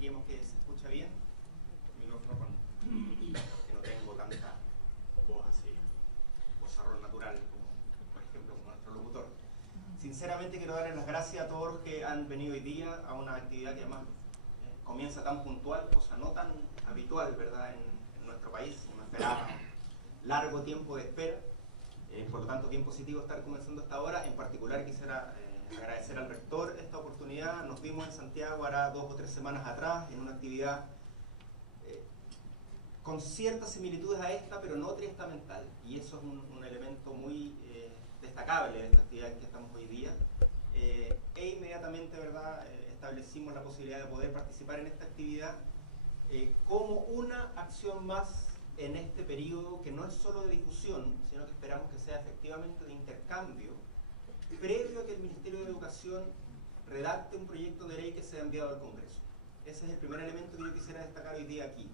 chequeemos que se escucha bien. El micrófono que no tengo tanta voz así, vozarrón natural como, por ejemplo, como nuestro locutor. Sinceramente quiero darles las gracias a todos los que han venido hoy día a una actividad que además comienza tan puntual, cosa no tan habitual, ¿verdad?, en nuestro país. No esperaba largo tiempo de espera, por lo tanto bien positivo estar comenzando hasta ahora. En particular quisiera agradecer al rector esta oportunidad. Nos vimos en Santiago hará 2 o 3 semanas atrás en una actividad con ciertas similitudes a esta, pero no triestamental, y eso es un elemento muy destacable de esta actividad en que estamos hoy día. E inmediatamente, ¿verdad?, establecimos la posibilidad de poder participar en esta actividad como una acción más en este periodo que no es solo de difusión, sino que esperamos que sea efectivamente de intercambio, previo a que el Ministerio de Educación redacte un proyecto de ley que sea enviado al Congreso. Ese es el primer elemento que yo quisiera destacar hoy día aquí.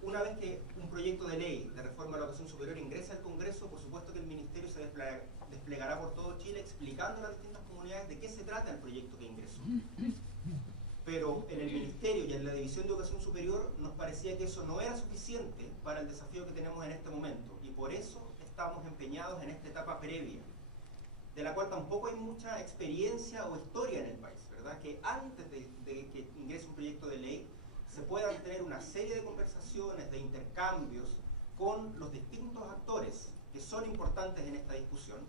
Una vez que un proyecto de ley de reforma a la educación superior ingresa al Congreso, por supuesto que el Ministerio se desplegará por todo Chile explicando a las distintas comunidades de qué se trata el proyecto que ingresó. Pero en el Ministerio y en la División de Educación Superior nos parecía que eso no era suficiente para el desafío que tenemos en este momento, y por eso estamos empeñados en esta etapa previa, de la cual tampoco hay mucha experiencia o historia en el país, ¿verdad? Que antes de que ingrese un proyecto de ley se puedan tener una serie de conversaciones, de intercambios con los distintos actores que son importantes en esta discusión,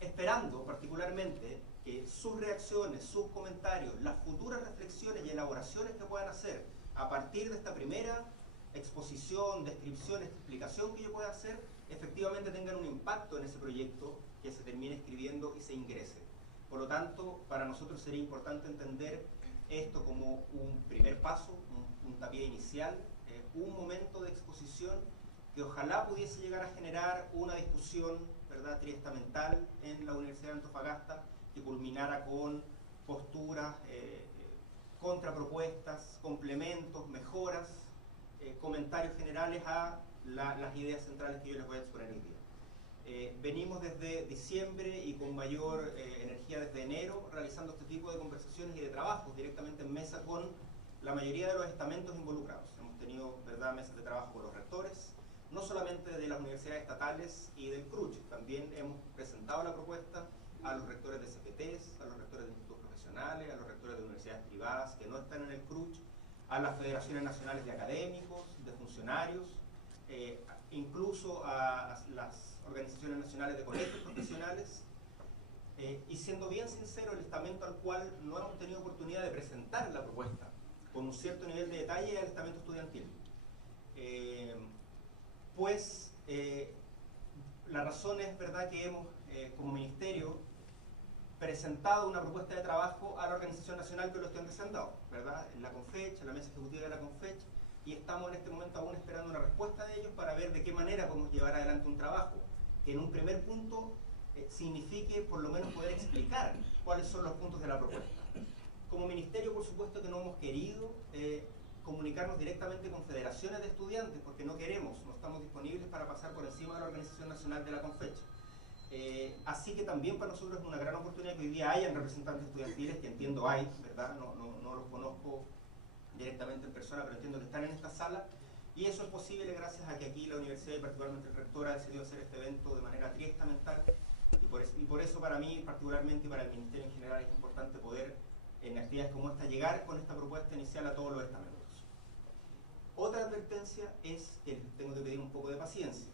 esperando particularmente que sus reacciones, sus comentarios, las futuras reflexiones y elaboraciones que puedan hacer a partir de esta primera exposición, descripción, explicación que yo pueda hacer, efectivamente tengan un impacto en ese proyecto que se termine escribiendo y se ingrese. Por lo tanto, para nosotros sería importante entender esto como un primer paso, un puntapié inicial, un momento de exposición que ojalá pudiese llegar a generar una discusión, ¿verdad?, triestamental en la Universidad de Antofagasta, que culminara con posturas, contrapropuestas, complementos, mejoras, comentarios generales a las ideas centrales que yo les voy a exponer hoy día. Venimos desde diciembre y con mayor energía desde enero realizando este tipo de conversaciones y de trabajos directamente en mesa con la mayoría de los estamentos involucrados. Hemos tenido, ¿verdad?, mesas de trabajo con los rectores, no solamente de las universidades estatales y del CRUCH, también hemos presentado la propuesta a los rectores de CPTs, a los rectores de institutos profesionales, a los rectores de universidades privadas que no están en el CRUCH, a las federaciones nacionales de académicos, de funcionarios, incluso a las organizaciones nacionales de colegios profesionales, y siendo bien sincero, el estamento al cual no hemos tenido oportunidad de presentar la propuesta con un cierto nivel de detalle es el estamento estudiantil. La razón es, ¿verdad?, que hemos como ministerio presentado una propuesta de trabajo a la Organización Nacional que los estudiantes han dado, ¿verdad?, en la CONFECH, en la mesa ejecutiva de la CONFECH, y estamos en este momento aún esperando una respuesta de ellos para ver de qué manera podemos llevar adelante un trabajo que en un primer punto signifique por lo menos poder explicar cuáles son los puntos de la propuesta. Como ministerio, por supuesto que no hemos querido comunicarnos directamente con federaciones de estudiantes porque no queremos, no estamos disponibles para pasar por encima de la Organización Nacional de la CONFECH. Así que también para nosotros es una gran oportunidad que hoy día hayan representantes estudiantiles, que entiendo hay, ¿verdad? No los conozco directamente en persona, pero entiendo que están en esta sala, y eso es posible gracias a que aquí la universidad y particularmente el rector ha decidido hacer este evento de manera triestamental, y por eso para mí particularmente y para el ministerio en general es importante poder en actividades como esta llegar con esta propuesta inicial a todos los estamentos. Otra advertencia es que tengo que pedir un poco de paciencia,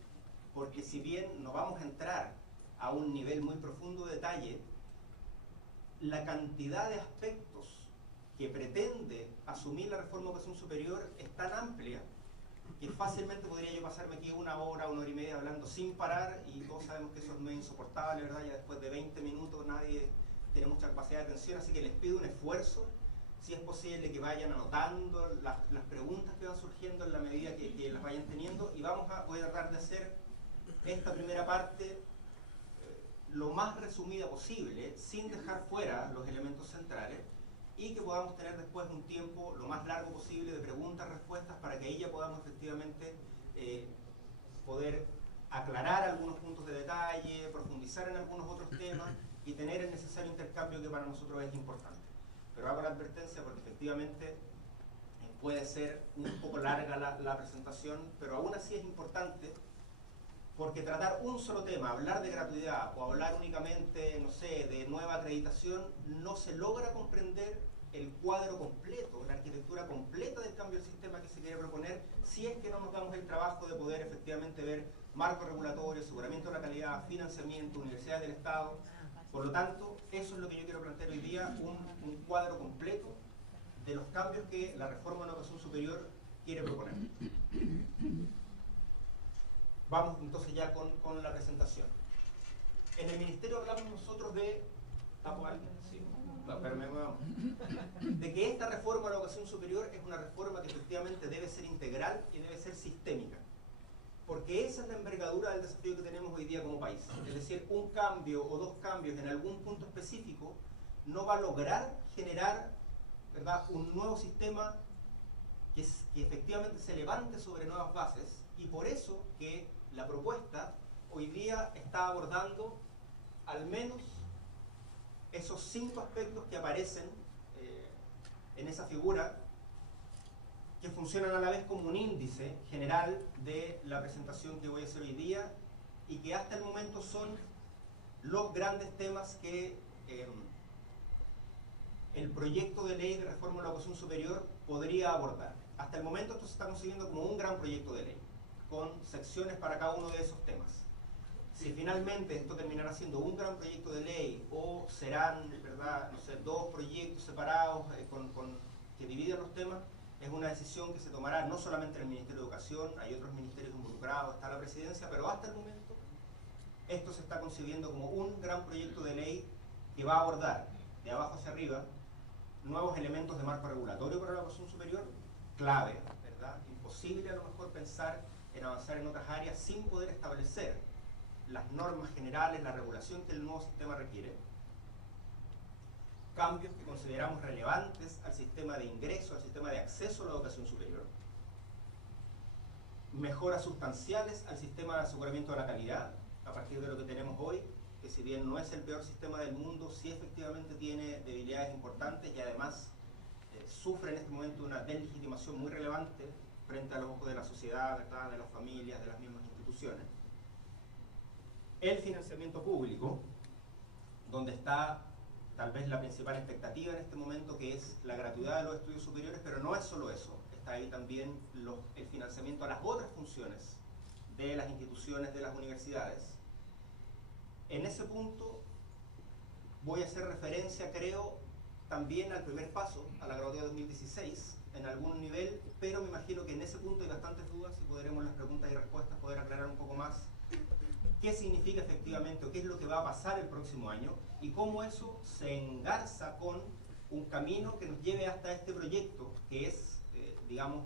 porque si bien no vamos a entrar a un nivel muy profundo de detalle, la cantidad de aspectos que pretende asumir la reforma de educación superior es tan amplia que fácilmente podría yo pasarme aquí 1 hora, 1 hora y media hablando sin parar, y todos sabemos que eso es muy insoportable, ¿verdad? Ya después de 20 minutos nadie tiene mucha capacidad de atención, así que les pido un esfuerzo, si es posible que vayan anotando las preguntas que van surgiendo en la medida que las vayan teniendo, y voy a tratar de hacer esta primera parte lo más resumida posible, sin dejar fuera los elementos centrales, y que podamos tener después un tiempo lo más largo posible de preguntas, respuestas, para que ahí ya podamos efectivamente poder aclarar algunos puntos de detalle, profundizar en algunos otros temas y tener el necesario intercambio que para nosotros es importante. pero hago la advertencia porque efectivamente puede ser un poco larga la presentación, pero aún así es importante, porque tratar un solo tema, hablar de gratuidad o hablar únicamente, no sé, de nueva acreditación, no se logra comprender el cuadro completo, la arquitectura completa del cambio del sistema que se quiere proponer, si es que no nos damos el trabajo de poder efectivamente ver marco regulatorio, aseguramiento de la calidad, financiamiento, universidades del Estado. Por lo tanto, eso es lo que yo quiero plantear hoy día, un cuadro completo de los cambios que la reforma de la educación superior quiere proponer. Vamos entonces ya con la presentación. En el Ministerio hablamos nosotros de... ¿Tapo alguien? Sí. No, pero vamos. De que esta reforma de la educación superior es una reforma que efectivamente debe ser integral y debe ser sistémica. Porque esa es la envergadura del desafío que tenemos hoy día como país. Es decir, un cambio o dos cambios en algún punto específico no va a lograr generar, ¿verdad?, un nuevo sistema que efectivamente se levante sobre nuevas bases, y por eso que la propuesta hoy día está abordando al menos esos 5 aspectos que aparecen en esa figura, que funcionan a la vez como un índice general de la presentación que voy a hacer hoy día, y que hasta el momento son los grandes temas que el proyecto de ley de reforma de la educación superior podría abordar. Hasta el momento esto se está concibiendo como un gran proyecto de ley, con secciones para cada uno de esos temas. Si finalmente esto terminará siendo un gran proyecto de ley, o serán, ¿verdad?, no sé, 2 proyectos separados que dividen los temas, es una decisión que se tomará no solamente en el Ministerio de Educación, hay otros ministerios involucrados, está la Presidencia, pero hasta el momento esto se está concibiendo como un gran proyecto de ley que va a abordar, de abajo hacia arriba, nuevos elementos de marco regulatorio para la educación superior, clave, ¿verdad? Imposible a lo mejor pensar en avanzar en otras áreas sin poder establecer las normas generales, la regulación que el nuevo sistema requiere. Cambios que consideramos relevantes al sistema de ingreso, al sistema de acceso a la educación superior. Mejoras sustanciales al sistema de aseguramiento de la calidad, a partir de lo que tenemos hoy, que si bien no es el peor sistema del mundo, sí efectivamente tiene debilidades importantes y además sufre en este momento una deslegitimación muy relevante frente a los ojos de la sociedad, ¿verdad?, de las familias, de las mismas instituciones. El financiamiento público, donde está tal vez la principal expectativa en este momento, que es la gratuidad de los estudios superiores, pero no es solo eso, está ahí también el financiamiento a las otras funciones de las instituciones, de las universidades. En ese punto voy a hacer referencia, creo, también al primer paso, a la gratuidad 2016, en algún nivel, pero me imagino que en ese punto hay bastantes dudas y podremos en las preguntas y respuestas poder aclarar un poco más qué significa efectivamente o qué es lo que va a pasar el próximo año y cómo eso se engarza con un camino que nos lleve hasta este proyecto, que es, digamos,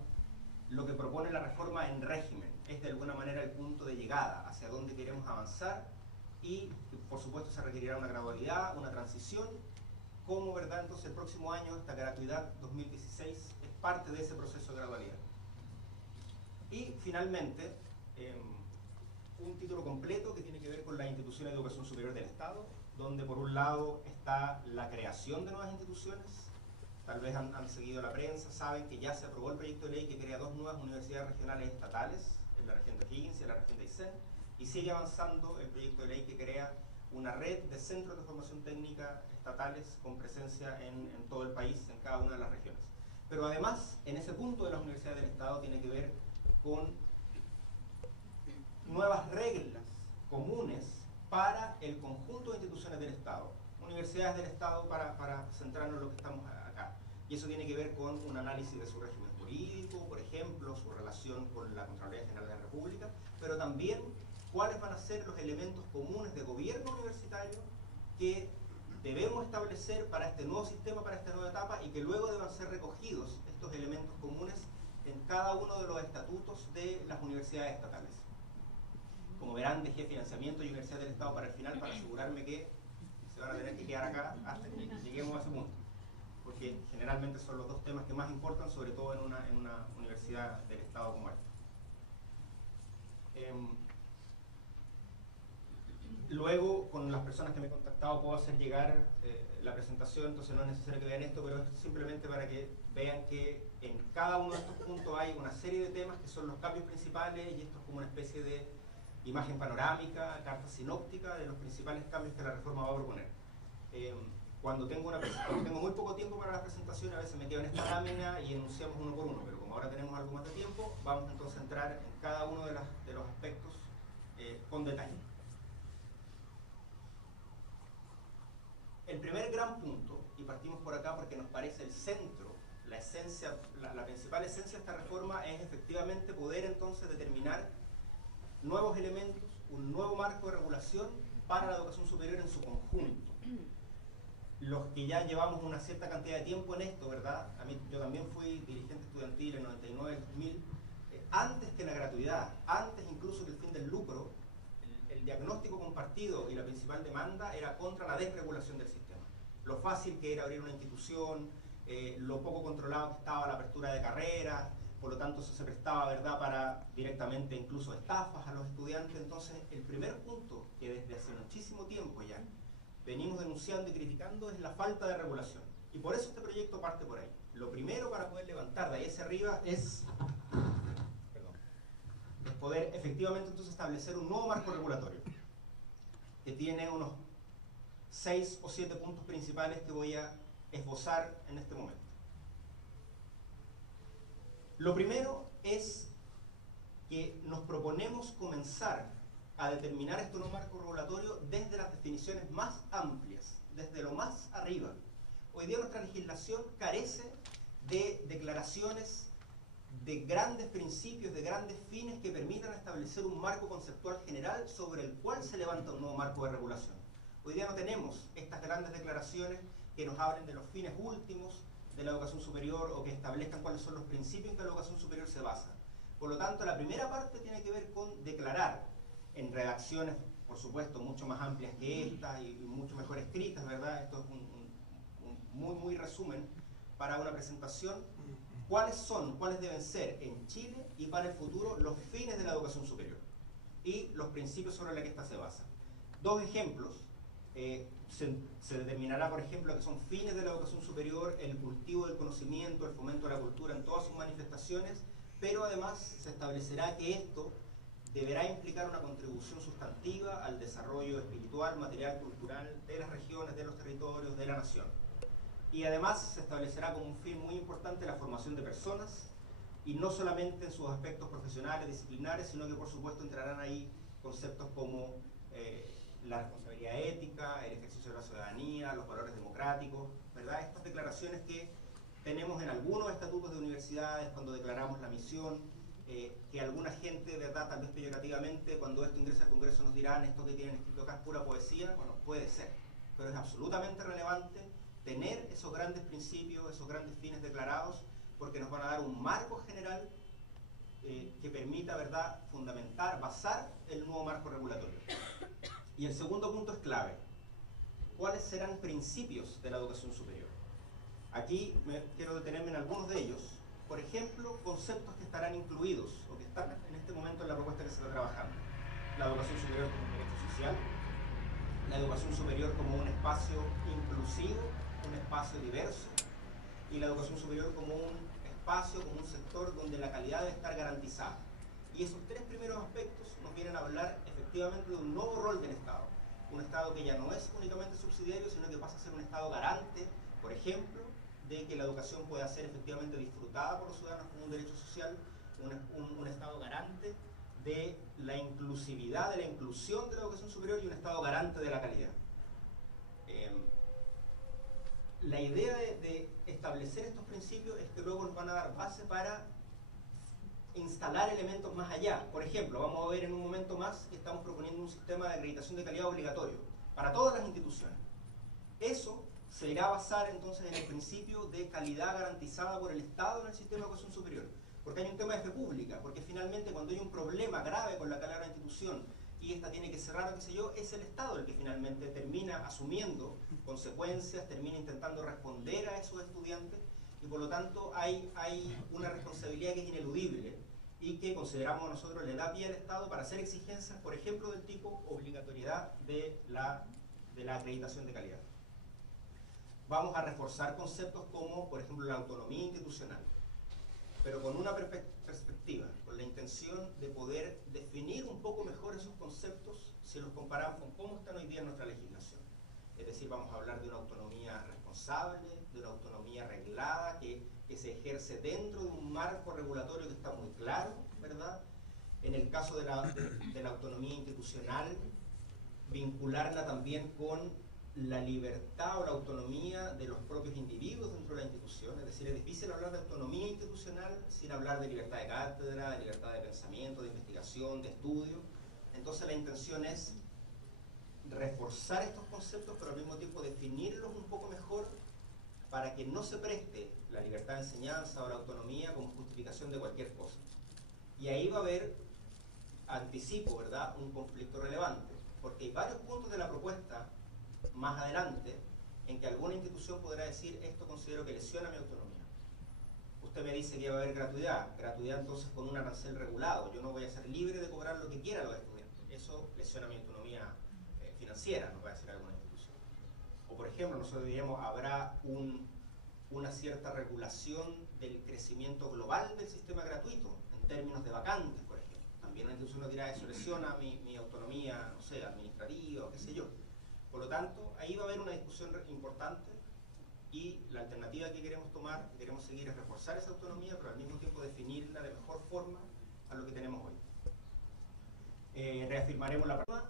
lo que propone la reforma en régimen. Es de alguna manera el punto de llegada hacia donde queremos avanzar y, por supuesto, se requerirá una gradualidad, una transición. Como, ¿verdad?, entonces el próximo año esta gratuidad 2016 es parte de ese proceso de gradualidad. Y finalmente, un título completo que tiene que ver con las instituciones de educación superior del Estado, donde por un lado está la creación de nuevas instituciones. Tal vez han seguido la prensa, saben que ya se aprobó el proyecto de ley que crea 2 nuevas universidades regionales estatales, en la región de Higgins y en la región de Aysén, y sigue avanzando el proyecto de ley que crea una red de centros de formación técnica estatales con presencia en todo el país, en cada una de las regiones. Pero además, en ese punto de las universidades del Estado tiene que ver con nuevas reglas comunes para el conjunto de instituciones del Estado, universidades del Estado, para centrarnos en lo que estamos acá. Y eso tiene que ver con un análisis de su régimen jurídico, por ejemplo, su relación con la Contraloría General de la República, pero también cuáles van a ser los elementos comunes de gobierno universitario que debemos establecer para este nuevo sistema, para esta nueva etapa, y que luego deban ser recogidos estos elementos comunes en cada uno de los estatutos de las universidades estatales. Como verán, dejé financiamiento y universidad del Estado para el final, para asegurarme que se van a tener que quedar acá hasta que lleguemos a ese punto, porque generalmente son los 2 temas que más importan, sobre todo en una universidad del Estado como esta. Luego, con las personas que me he contactado, puedo hacer llegar la presentación, entonces no es necesario que vean esto, pero es simplemente para que vean que en cada uno de estos puntos hay una serie de temas que son los cambios principales, y esto es como una especie de imagen panorámica, carta sinóptica de los principales cambios que la reforma va a proponer. Cuando tengo muy poco tiempo para la presentación, a veces me quedo en esta lámina y enunciamos uno por uno, pero como ahora tenemos algo más de tiempo, vamos entonces a entrar en cada uno de los aspectos con detalle. El primer gran punto, y partimos por acá porque nos parece el centro, la esencia, la principal esencia de esta reforma es efectivamente poder entonces determinar nuevos elementos, un nuevo marco de regulación para la educación superior en su conjunto. Los que ya llevamos una cierta cantidad de tiempo en esto, ¿verdad? Yo también fui dirigente estudiantil en 99, 2000, antes que la gratuidad, antes incluso que el fin del lucro, el diagnóstico compartido y la principal demanda era contra la desregulación del sistema. Lo fácil que era abrir una institución, lo poco controlado que estaba la apertura de carreras, por lo tanto eso se prestaba, ¿verdad?, para directamente incluso estafas a los estudiantes. Entonces el primer punto que desde hace muchísimo tiempo ya venimos denunciando y criticando es la falta de regulación. Y por eso este proyecto parte por ahí. Lo primero para poder levantar de ahí hacia arriba es poder efectivamente entonces establecer un nuevo marco regulatorio que tiene unos 6 o 7 puntos principales que voy a esbozar en este momento. Lo primero es que nos proponemos comenzar a determinar este nuevo marco regulatorio desde las definiciones más amplias, desde lo más arriba. Hoy día nuestra legislación carece de declaraciones de grandes principios, de grandes fines que permitan establecer un marco conceptual general sobre el cual se levanta un nuevo marco de regulación. Hoy día no tenemos estas grandes declaraciones que nos hablen de los fines últimos de la educación superior o que establezcan cuáles son los principios en que la educación superior se basa. Por lo tanto, la primera parte tiene que ver con declarar en redacciones, por supuesto, mucho más amplias que esta y mucho mejor escritas, ¿verdad? Esto es un muy resumen para una presentación. ¿Cuáles deben ser en Chile y para el futuro los fines de la educación superior y los principios sobre los que ésta se basa? Dos ejemplos. Se determinará, por ejemplo, que son fines de la educación superior el cultivo del conocimiento, el fomento de la cultura en todas sus manifestaciones, pero además se establecerá que esto deberá implicar una contribución sustantiva al desarrollo espiritual, material, cultural de las regiones, de los territorios, de la nación. Y además se establecerá como un fin muy importante la formación de personas, y no solamente en sus aspectos profesionales, disciplinares, sino que por supuesto entrarán ahí conceptos como la responsabilidad ética, el ejercicio de la ciudadanía, los valores democráticos, ¿verdad? Estas declaraciones que tenemos en algunos estatutos de universidades cuando declaramos la misión, que alguna gente, ¿verdad?, tal vez peyorativamente, cuando esto ingresa al Congreso nos dirán, esto que tienen escrito acá es pura poesía. Bueno, puede ser, pero es absolutamente relevante tener esos grandes principios, esos grandes fines declarados, porque nos van a dar un marco general que permita, ¿verdad?, fundamentar, basar el nuevo marco regulatorio. Y el segundo punto es clave. ¿Cuáles serán principios de la educación superior? Aquí quiero detenerme en algunos de ellos. Por ejemplo, conceptos que estarán incluidos o que están en este momento en la propuesta que se está trabajando. La educación superior como un derecho social, la educación superior como un espacio inclusivo, un espacio diverso, y la educación superior como un espacio, como un sector donde la calidad debe estar garantizada. Y esos tres primeros aspectos nos vienen a hablar efectivamente de un nuevo rol del Estado. Un Estado que ya no es únicamente subsidiario, sino que pasa a ser un Estado garante, por ejemplo, de que la educación pueda ser efectivamente disfrutada por los ciudadanos como un derecho social, un Estado garante de la inclusividad, de la inclusión de la educación superior, y un Estado garante de la calidad. La idea de establecer estos principios es que luego nos van a dar base para instalar elementos más allá. Por ejemplo, vamos a ver en un momento más que estamos proponiendo un sistema de acreditación de calidad obligatorio para todas las instituciones. Eso se irá a basar entonces en el principio de calidad garantizada por el Estado en el sistema de educación superior. Porque hay un tema de fe pública, porque finalmente cuando hay un problema grave con la calidad de la institución y esta tiene que cerrar o qué sé yo, es el Estado el que finalmente termina asumiendo consecuencias, termina intentando responder a esos estudiantes, y por lo tanto hay una responsabilidad que es ineludible y que consideramos nosotros le da pie al Estado para hacer exigencias, por ejemplo, del tipo obligatoriedad de la acreditación de calidad. Vamos a reforzar conceptos como, por ejemplo, la autonomía institucional, pero con una perspectiva, con la intención de poder definir un poco mejor esos conceptos si los comparamos con cómo están hoy día en nuestra legislación. Es decir, vamos a hablar de una autonomía responsable, de una autonomía reglada, que se ejerce dentro de un marco regulatorio que está muy claro, ¿verdad? En el caso de la autonomía institucional, vincularla también con la libertad o la autonomía de los propios individuos dentro de la institución. Es decir, es difícil hablar de autonomía institucional sin hablar de libertad de cátedra, de libertad de pensamiento, de investigación, de estudio. Entonces la intención es reforzar estos conceptos, pero al mismo tiempo definirlos un poco mejor para que no se preste la libertad de enseñanza o la autonomía como justificación de cualquier cosa. Y ahí va a haber, anticipo, ¿verdad?, un conflicto relevante, porque hay varios puntos de la propuesta más adelante en que alguna institución podrá decir esto considero que lesiona mi autonomía. Usted me dice que va a haber gratuidad entonces con un arancel regulado, yo no voy a ser libre de cobrar lo que quiera a los estudiantes, eso lesiona mi autonomía financiera, nos va a decir alguna institución. O por ejemplo, nosotros diríamos, habrá una cierta regulación del crecimiento global del sistema gratuito, en términos de vacantes, por ejemplo. También una institución nos dirá, eso lesiona mi autonomía, no sé, administrativa o qué sé yo. Por lo tanto, ahí va a haber una discusión importante y la alternativa que queremos tomar, que queremos seguir, es reforzar esa autonomía, pero al mismo tiempo definirla de mejor forma a lo que tenemos hoy. Reafirmaremos la prueba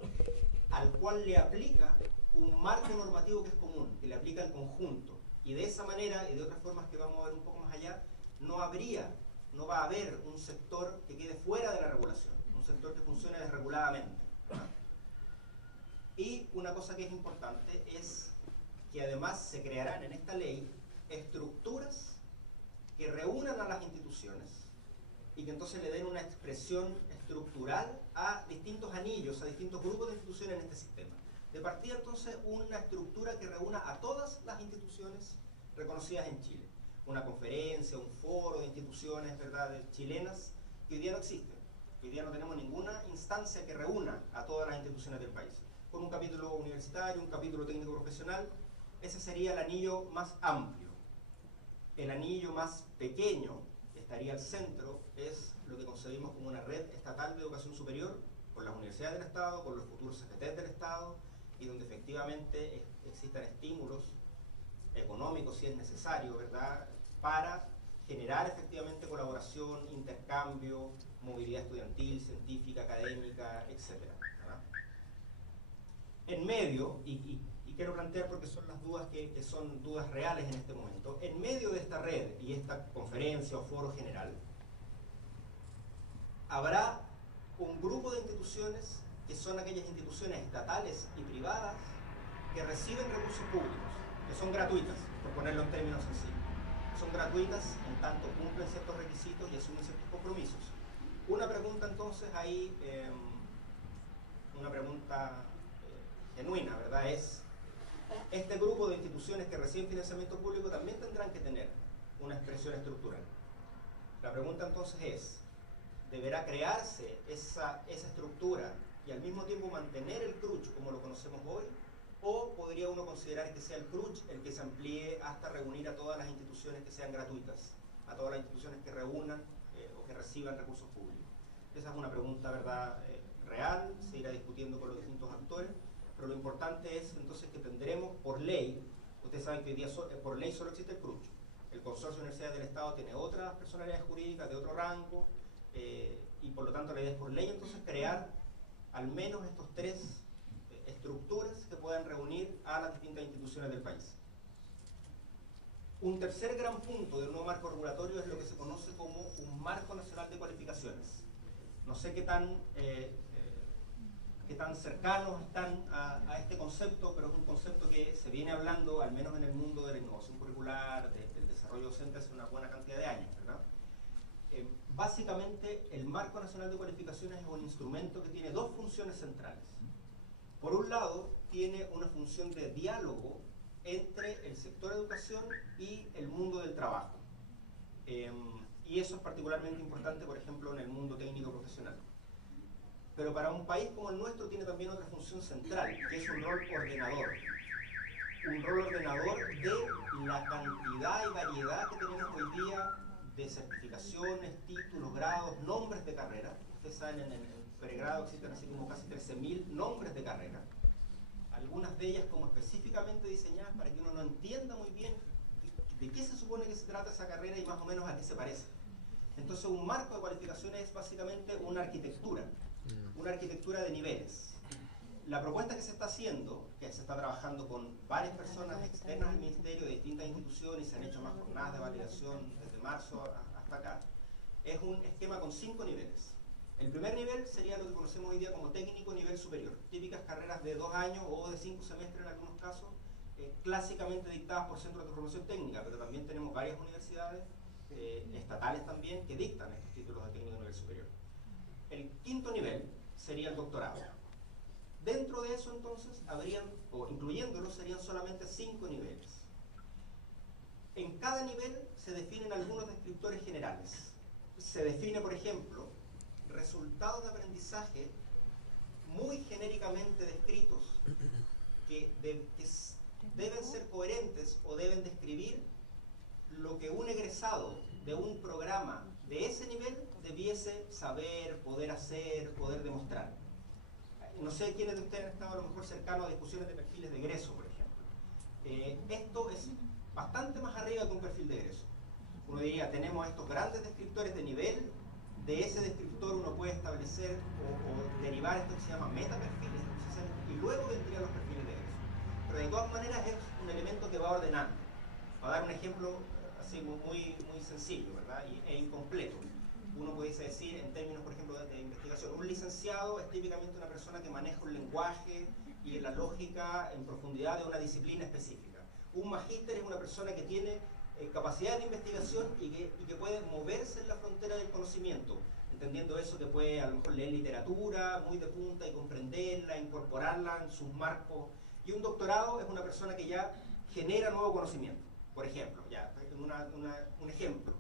al cual le aplica un marco normativo que es común, que le aplica el conjunto. Y de esa manera, y de otras formas que vamos a ver un poco más allá, no va a haber un sector que quede fuera de la regulación, un sector que funcione desreguladamente, ¿no? Y una cosa que es importante es que además se crearán en esta ley estructuras que reúnan a las instituciones y que entonces le den una expresión estructural a distintos anillos, a distintos grupos de instituciones en este sistema. De partida entonces una estructura que reúna a todas las instituciones reconocidas en Chile. Una conferencia, un foro de instituciones, ¿verdad?, chilenas que hoy día no existen. Hoy día no tenemos ninguna instancia que reúna a todas las instituciones del país. Con un capítulo universitario, un capítulo técnico profesional, ese sería el anillo más amplio. El anillo más pequeño, que estaría al centro, es lo que concebimos como una red estatal de educación superior, con las universidades del Estado, con los futuros CFTs del Estado, y donde efectivamente existan estímulos económicos, si es necesario, ¿verdad?, para generar efectivamente colaboración, intercambio, movilidad estudiantil, científica, académica, etc. En medio, y quiero plantear porque son las dudas que son dudas reales en este momento, en medio de esta red y esta conferencia o foro general, habrá un grupo de instituciones que son aquellas instituciones estatales y privadas que reciben recursos públicos, que son gratuitas, por ponerlo en términos sencillos. Son gratuitas en tanto cumplen ciertos requisitos y asumen ciertos compromisos. Una pregunta entonces ahí, una pregunta genuina, ¿verdad? Es, este grupo de instituciones que reciben financiamiento público también tendrán que tener una expresión estructural. La pregunta entonces es, ¿deberá crearse esa estructura y al mismo tiempo mantener el CRUCH como lo conocemos hoy? ¿O podría uno considerar que sea el CRUCH el que se amplíe hasta reunir a todas las instituciones que sean gratuitas, a todas las instituciones que reúnan o que reciban recursos públicos? Esa es una pregunta, ¿verdad?, real, se irá discutiendo con los distintos actores, pero lo importante es entonces que tendremos por ley, ustedes saben que hoy día por ley solo existe el CRUCH, el Consorcio de Universidades del Estado tiene otras personalidades jurídicas de otro rango, y por lo tanto la idea es por ley entonces crear al menos estos tres estructuras que puedan reunir a las distintas instituciones del país. Un tercer gran punto del nuevo marco regulatorio es lo que se conoce como un marco nacional de cualificaciones. No sé qué tan cercanos están a este concepto, pero es un concepto que se viene hablando, al menos en el mundo de la innovación curricular, del desarrollo docente hace una buena cantidad de años, ¿verdad? Básicamente, el Marco Nacional de Cualificaciones es un instrumento que tiene dos funciones centrales. Por un lado, tiene una función de diálogo entre el sector educación y el mundo del trabajo. Y eso es particularmente importante, por ejemplo, en el mundo técnico profesional. Pero para un país como el nuestro tiene también otra función central, que es un rol ordenador. Un rol ordenador de la cantidad y variedad que tenemos hoy día de certificaciones, títulos, grados, nombres de carrera. Ustedes saben, en el pregrado existen así como casi 13.000 nombres de carrera. Algunas de ellas como específicamente diseñadas para que uno no entienda muy bien de qué se supone que se trata esa carrera y más o menos a qué se parece. Entonces un marco de cualificaciones es básicamente una arquitectura de niveles. La propuesta que se está haciendo, que se está trabajando con varias personas externas al Ministerio de distintas instituciones y se han hecho más jornadas de validación desde marzo hasta acá, es un esquema con 5 niveles. El primer nivel sería lo que conocemos hoy día como técnico nivel superior, típicas carreras de 2 años o de 5 semestres en algunos casos, clásicamente dictadas por centros de formación técnica, pero también tenemos varias universidades estatales también que dictan estos títulos de técnico nivel superior. El quinto nivel sería el doctorado. Dentro de eso entonces habrían, o incluyéndolo, serían solamente 5 niveles. En cada nivel se definen algunos descriptores generales. Se define, por ejemplo, resultados de aprendizaje muy genéricamente descritos que deben ser coherentes o deben describir lo que un egresado de un programa de ese nivel debiese saber, poder hacer, poder demostrar. No sé quiénes de ustedes han estado a lo mejor cercanos a discusiones de perfiles de egreso, por ejemplo. Esto es bastante más arriba que un perfil de egreso. Uno diría, tenemos estos grandes descriptores de nivel, de ese descriptor uno puede establecer o derivar esto que se llama metaperfiles, y luego vendrían los perfiles de egreso. Pero de todas maneras es un elemento que va ordenando. Para dar un ejemplo así muy sencillo, ¿verdad? E incompleto. Uno pudiese decir, en términos, por ejemplo, de investigación, un licenciado es típicamente una persona que maneja un lenguaje y la lógica en profundidad de una disciplina específica. Un magíster es una persona que tiene capacidad de investigación y que puede moverse en la frontera del conocimiento, entendiendo eso que puede a lo mejor leer literatura muy de punta y comprenderla, incorporarla en sus marcos. Y un doctorado es una persona que ya genera nuevo conocimiento, por ejemplo, ya un ejemplo,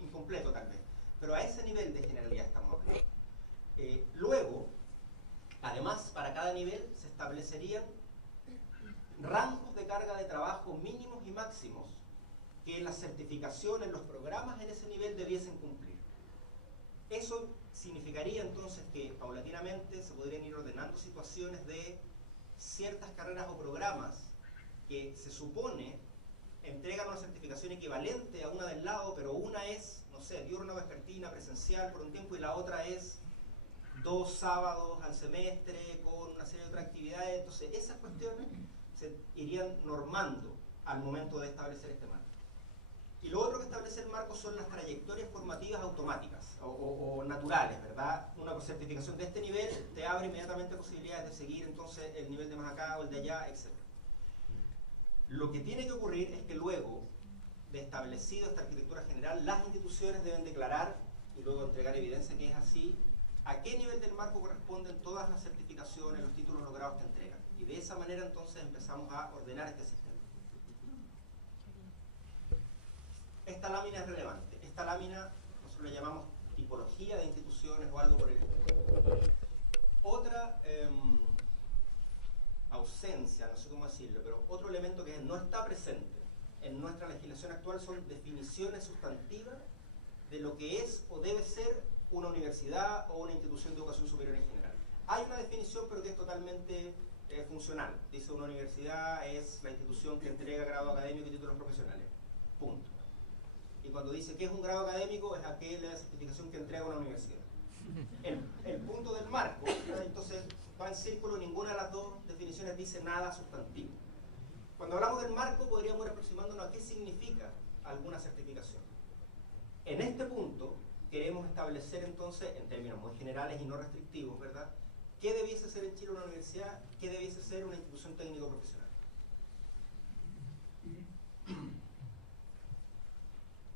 incompleto tal vez. Pero a ese nivel de generalidad estamos hablando. Luego, además, para cada nivel se establecerían rangos de carga de trabajo mínimos y máximos que las certificaciones, los programas en ese nivel debiesen cumplir. Eso significaría entonces que paulatinamente se podrían ir ordenando situaciones de ciertas carreras o programas que se supone entregan una certificación equivalente a una del lado, pero una es, no sé, diurna o vespertina, presencial por un tiempo, y la otra es 2 sábados al semestre con una serie de otras actividades. Entonces esas cuestiones se irían normando al momento de establecer este marco. Y lo otro que establece el marco son las trayectorias formativas automáticas o naturales, ¿verdad? Una certificación de este nivel te abre inmediatamente posibilidades de seguir entonces el nivel de más acá o el de allá, etc. Lo que tiene que ocurrir es que luego de establecido esta arquitectura general, las instituciones deben declarar y luego entregar evidencia que es así, a qué nivel del marco corresponden todas las certificaciones, los títulos logrados que entregan. Y de esa manera entonces empezamos a ordenar este sistema. Esta lámina es relevante. Esta lámina nosotros le llamamos tipología de instituciones o algo por el estilo. Otra ausencia, no sé cómo decirlo, pero otro elemento que no está presente en nuestra legislación actual son definiciones sustantivas de lo que es o debe ser una universidad o una institución de educación superior en general. Hay una definición, pero que es totalmente funcional. Dice, una universidad es la institución que entrega grado académico y títulos profesionales. Punto. Y cuando dice que es un grado académico, es aquella certificación que entrega una universidad. El punto del marco, entonces va en círculo, ninguna de las dos definiciones dice nada sustantivo. Cuando hablamos del marco, podríamos ir aproximándonos a qué significa alguna certificación. En este punto, queremos establecer entonces, en términos muy generales y no restrictivos, ¿verdad?, qué debiese ser en Chile una universidad, qué debiese ser una institución técnico-profesional.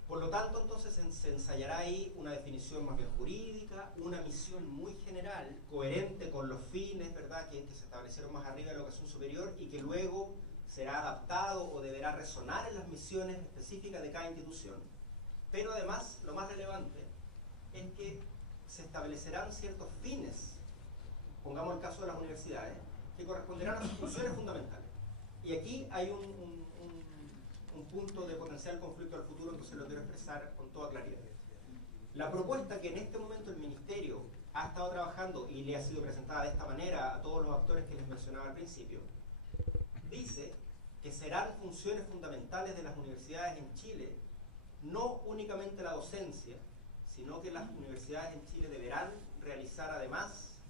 Por lo tanto, entonces se ensayará ahí una definición más bien jurídica, una misión muy general, coherente con los fines, ¿verdad?, que se establecieron más arriba de la educación superior y que luego será adaptado o deberá resonar en las misiones específicas de cada institución. Pero además, lo más relevante es que se establecerán ciertos fines, pongamos el caso de las universidades, que corresponderán a sus funciones fundamentales. Y aquí hay un punto de potencial conflicto al futuro, entonces lo quiero expresar con toda claridad. La propuesta que en este momento el Ministerio ha estado trabajando y le ha sido presentada de esta manera a todos los actores que les mencionaba al principio, dice que serán funciones fundamentales de las universidades en Chile, no únicamente la docencia, sino que las universidades en Chile deberán realizar además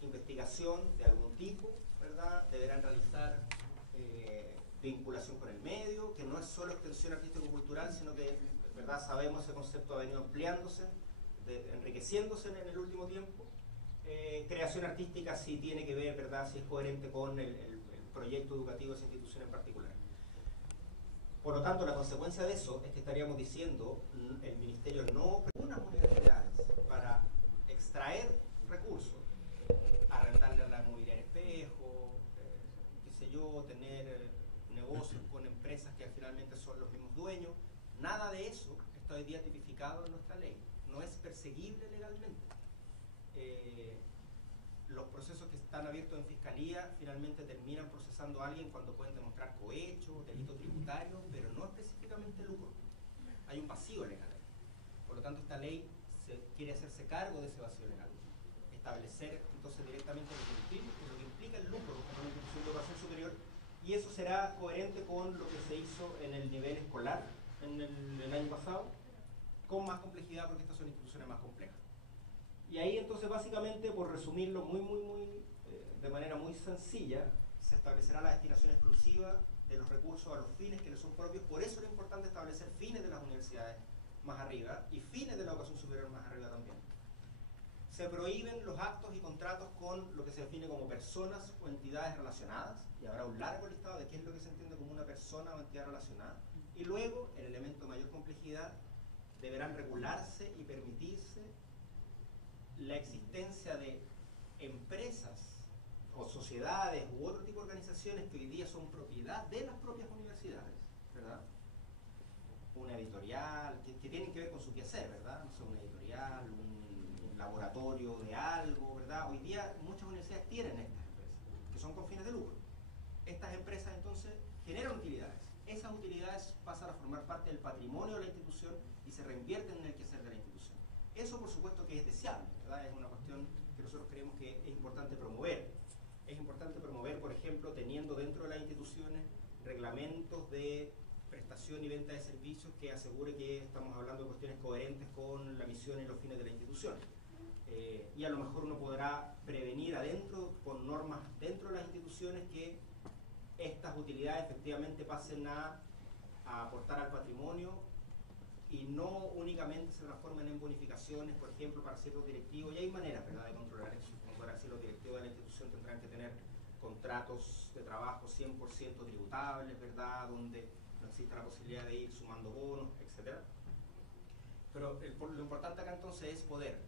investigación de algún tipo, ¿verdad? Deberán realizar vinculación con el medio, que no es solo extensión artístico-cultural, sino que, ¿verdad? Sabemos ese concepto ha venido ampliándose, enriqueciéndose en el último tiempo. Creación artística sí tiene que ver, ¿verdad? Si es coherente con el proyecto educativo de esa institución en particular. Por lo tanto, la consecuencia de eso es que estaríamos diciendo, el Ministerio no unas universidades para extraer recursos, arrendarle a la mobiliaria Espejo, qué sé yo, tener negocios con empresas que finalmente son los mismos dueños. Nada de eso está hoy día tipificado en nuestra ley. No es perseguible legalmente. Los procesos que están abiertos en fiscalía finalmente terminan procesando a alguien cuando pueden demostrar cohecho, delito tributario, pero no específicamente lucro. Hay un vacío legal. Por lo tanto, esta ley quiere hacerse cargo de ese vacío legal. Establecer entonces directamente lo que implica el lucro como una institución de educación superior, y eso será coherente con lo que se hizo en el nivel escolar en el año pasado, con más complejidad porque estas son instituciones más complejas. Y ahí entonces básicamente, por resumirlo de manera muy sencilla, se establecerá la destinación exclusiva de los recursos a los fines que les son propios. Por eso es importante establecer fines de las universidades más arriba y fines de la educación superior más arriba también. Se prohíben los actos y contratos con lo que se define como personas o entidades relacionadas, y habrá un largo listado de qué es lo que se entiende como una persona o entidad relacionada. Y luego, el elemento de mayor complejidad, deberán regularse y permitirse la existencia de empresas o sociedades u otro tipo de organizaciones que hoy día son propiedad de las propias universidades, ¿verdad? Una editorial, que tienen que ver con su quehacer, ¿verdad? No sé, una editorial, un laboratorio de algo, ¿verdad? Hoy día muchas universidades tienen estas empresas, que son con fines de lucro. Estas empresas entonces generan utilidades. Esas utilidades pasan a formar parte del patrimonio de la institución y se reinvierten en el quehacer de la institución. Eso por supuesto que es deseable, ¿verdad? Es una cuestión que nosotros creemos que es importante promover. Es importante promover, por ejemplo, teniendo dentro de las instituciones reglamentos de prestación y venta de servicios que asegure que estamos hablando de cuestiones coherentes con la misión y los fines de la institución. Y a lo mejor uno podrá prevenir adentro, con normas dentro de las instituciones, que estas utilidades efectivamente pasen a aportar al patrimonio y no únicamente se transformen en bonificaciones, por ejemplo, para ciertos directivos. Y hay maneras, ¿verdad?, de controlar eso. Como para decir, los directivos de la institución tendrán que tener contratos de trabajo 100% tributables, ¿verdad?, donde no exista la posibilidad de ir sumando bonos, etc. Pero lo importante acá entonces es poder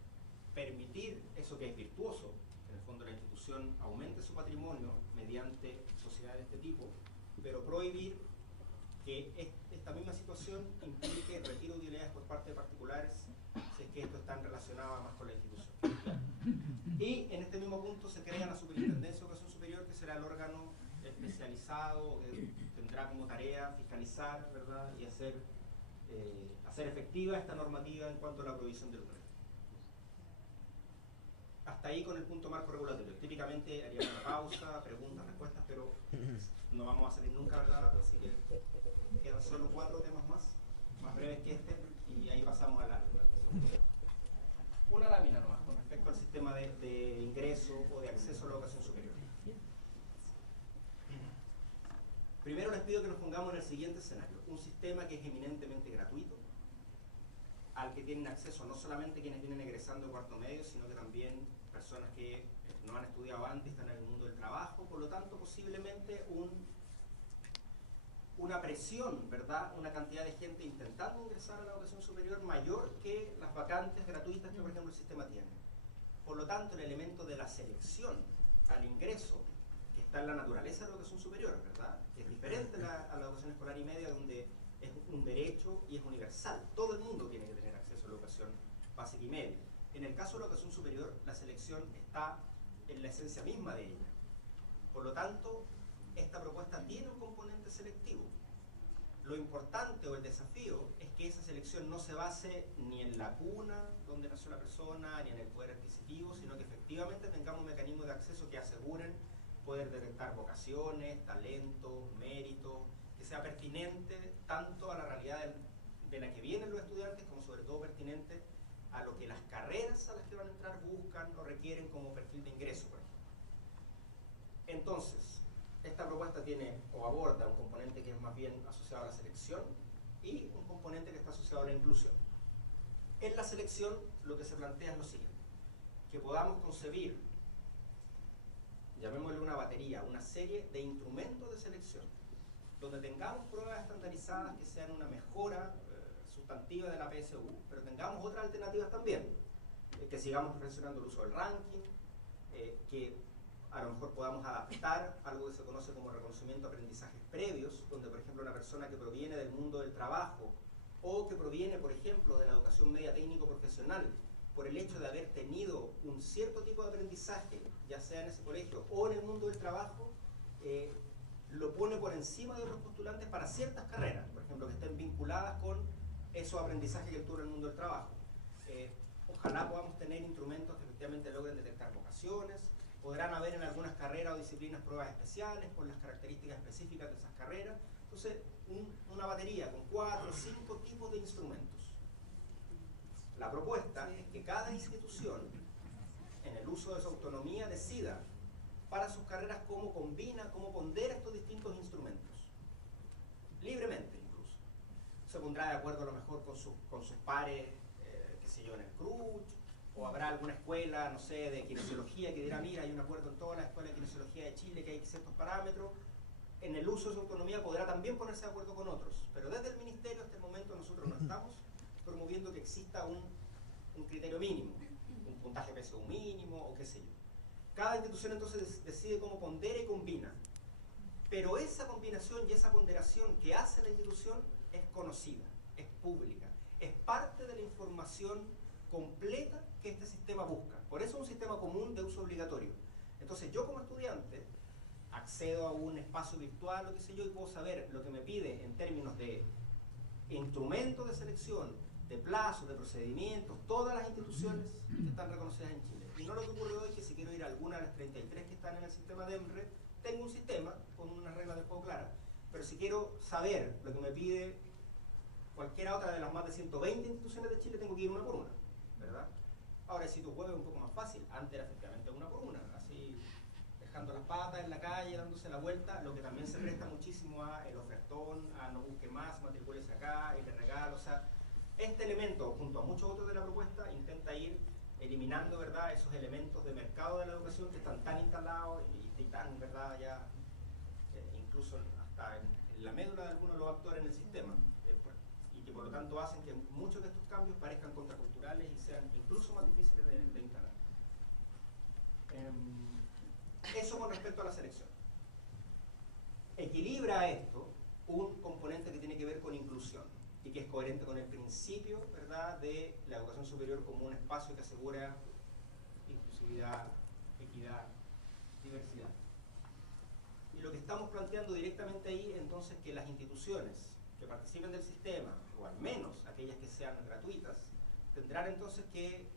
permitir eso que es virtuoso, que en el fondo la institución aumente su patrimonio mediante sociedades de este tipo, pero prohibir que esta misma situación implique el retiro de utilidades por parte de particulares si es que esto está relacionado más con la institución. Y en este mismo punto se crea la Superintendencia de Educación Superior, que será el órgano especializado que tendrá como tarea fiscalizar, ¿verdad?, y hacer efectiva esta normativa en cuanto a la provisión de lucro. Hasta ahí con el punto marco regulatorio. Típicamente haría una pausa, preguntas, respuestas, pero no vamos a salir nunca, ¿verdad? Así que quedan solo 4 temas más breves que este, y ahí pasamos a la una lámina nomás con respecto al sistema de ingreso o de acceso a la educación superior. Primero les pido que nos pongamos en el siguiente escenario: un sistema que es eminentemente gratuito, al que tienen acceso no solamente quienes vienen egresando de cuarto medio, sino que también personas que no han estudiado antes, están en el mundo del trabajo. Por lo tanto, posiblemente una presión, ¿verdad?, una cantidad de gente intentando ingresar a la educación superior mayor que las vacantes gratuitas que, por ejemplo, el sistema tiene. Por lo tanto, el elemento de la selección al ingreso, que está en la naturaleza de la educación superior, ¿verdad?, que es diferente a la educación escolar y media, donde es un derecho y es universal. Todo el mundo tiene que tener acceso a la educación básica y media. En el caso de la educación superior, la selección está en la esencia misma de ella. Por lo tanto, esta propuesta tiene un componente selectivo. Lo importante o el desafío es que esa selección no se base ni en la cuna donde nació la persona, ni en el poder adquisitivo, sino que efectivamente tengamos mecanismos de acceso que aseguren poder detectar vocaciones, talentos, méritos, que sea pertinente tanto a la realidad de la que vienen los estudiantes, como sobre todo pertinente a lo que las carreras a las que van a entrar buscan o requieren como perfil de ingreso, por ejemplo. Entonces, esta propuesta tiene o aborda un componente que es más bien asociado a la selección y un componente que está asociado a la inclusión. En la selección lo que se plantea es lo siguiente, que podamos concebir, llamémosle una batería, una serie de instrumentos de selección, donde tengamos pruebas estandarizadas que sean una mejora sustantiva de la PSU, pero tengamos otras alternativas también, que sigamos relacionando el uso del ranking, que a lo mejor podamos adaptar algo que se conoce como reconocimiento de aprendizajes previos, donde por ejemplo una persona que proviene del mundo del trabajo o que proviene por ejemplo de la educación media técnico profesional, por el hecho de haber tenido un cierto tipo de aprendizaje, ya sea en ese colegio o en el mundo del trabajo, lo pone por encima de otros postulantes para ciertas carreras, por ejemplo, que estén vinculadas con esos aprendizajes que él tuvo en el mundo del trabajo. Ojalá podamos tener instrumentos que efectivamente logren detectar vocaciones. Podrán haber en algunas carreras o disciplinas pruebas especiales por las características específicas de esas carreras. Entonces, una batería con 4 o 5 tipos de instrumentos. La propuesta es que cada institución, en el uso de su autonomía, decida para sus carreras cómo combina, cómo pondera estos distintos instrumentos. Libremente, incluso. Se pondrá de acuerdo a lo mejor con sus pares, qué sé yo, en el CRUCH, o habrá alguna escuela, no sé, de kinesiología que dirá, mira, hay un acuerdo en todas las escuelas de kinesiología de Chile que hay ciertos parámetros. En el uso de su autonomía podrá también ponerse de acuerdo con otros, pero desde el Ministerio hasta el momento nosotros no estamos promoviendo que exista un criterio mínimo, un puntaje PSU mínimo o qué sé yo. Cada institución entonces decide cómo pondera y combina, pero esa combinación y esa ponderación que hace la institución es conocida, es pública, es parte de la información completa que este sistema busca. Por eso es un sistema común de uso obligatorio. Entonces yo como estudiante accedo a un espacio virtual o qué sé yo y puedo saber lo que me pide en términos de instrumentos de selección, de plazos, de procedimientos, todas las instituciones que están reconocidas en Chile. Y no lo que ocurre hoy, que si quiero ir a alguna de las 33 que están en el sistema de EMRE, tengo un sistema con unas reglas de juego claras. Pero si quiero saber lo que me pide cualquiera otra de las más de 120 instituciones de Chile, tengo que ir una por una, ¿verdad? Ahora el sitio web es un poco más fácil, antes era efectivamente una por una, así dejando las patas en la calle, dándose la vuelta, lo que también se presta muchísimo a el ofertón, a no busque más, matricúlese acá, y le regalo, o sea, este elemento, junto a muchos otros de la propuesta, intenta ir eliminando, ¿verdad?, esos elementos de mercado de la educación que están tan instalados y tan, ¿verdad?, ya incluso hasta en la médula de algunos de los actores en el sistema, y que por lo tanto hacen que muchos de estos cambios parezcan contraculturales y sean incluso más difíciles de instalar. Eso con respecto a la selección. Equilibra esto un componente que tiene que ver con inclusión y que es coherente con el principio, ¿verdad?, de la educación superior como un espacio que asegura inclusividad, equidad, diversidad. Y lo que estamos planteando directamente ahí, entonces, que las instituciones que participen del sistema, o al menos aquellas que sean gratuitas, tendrán entonces que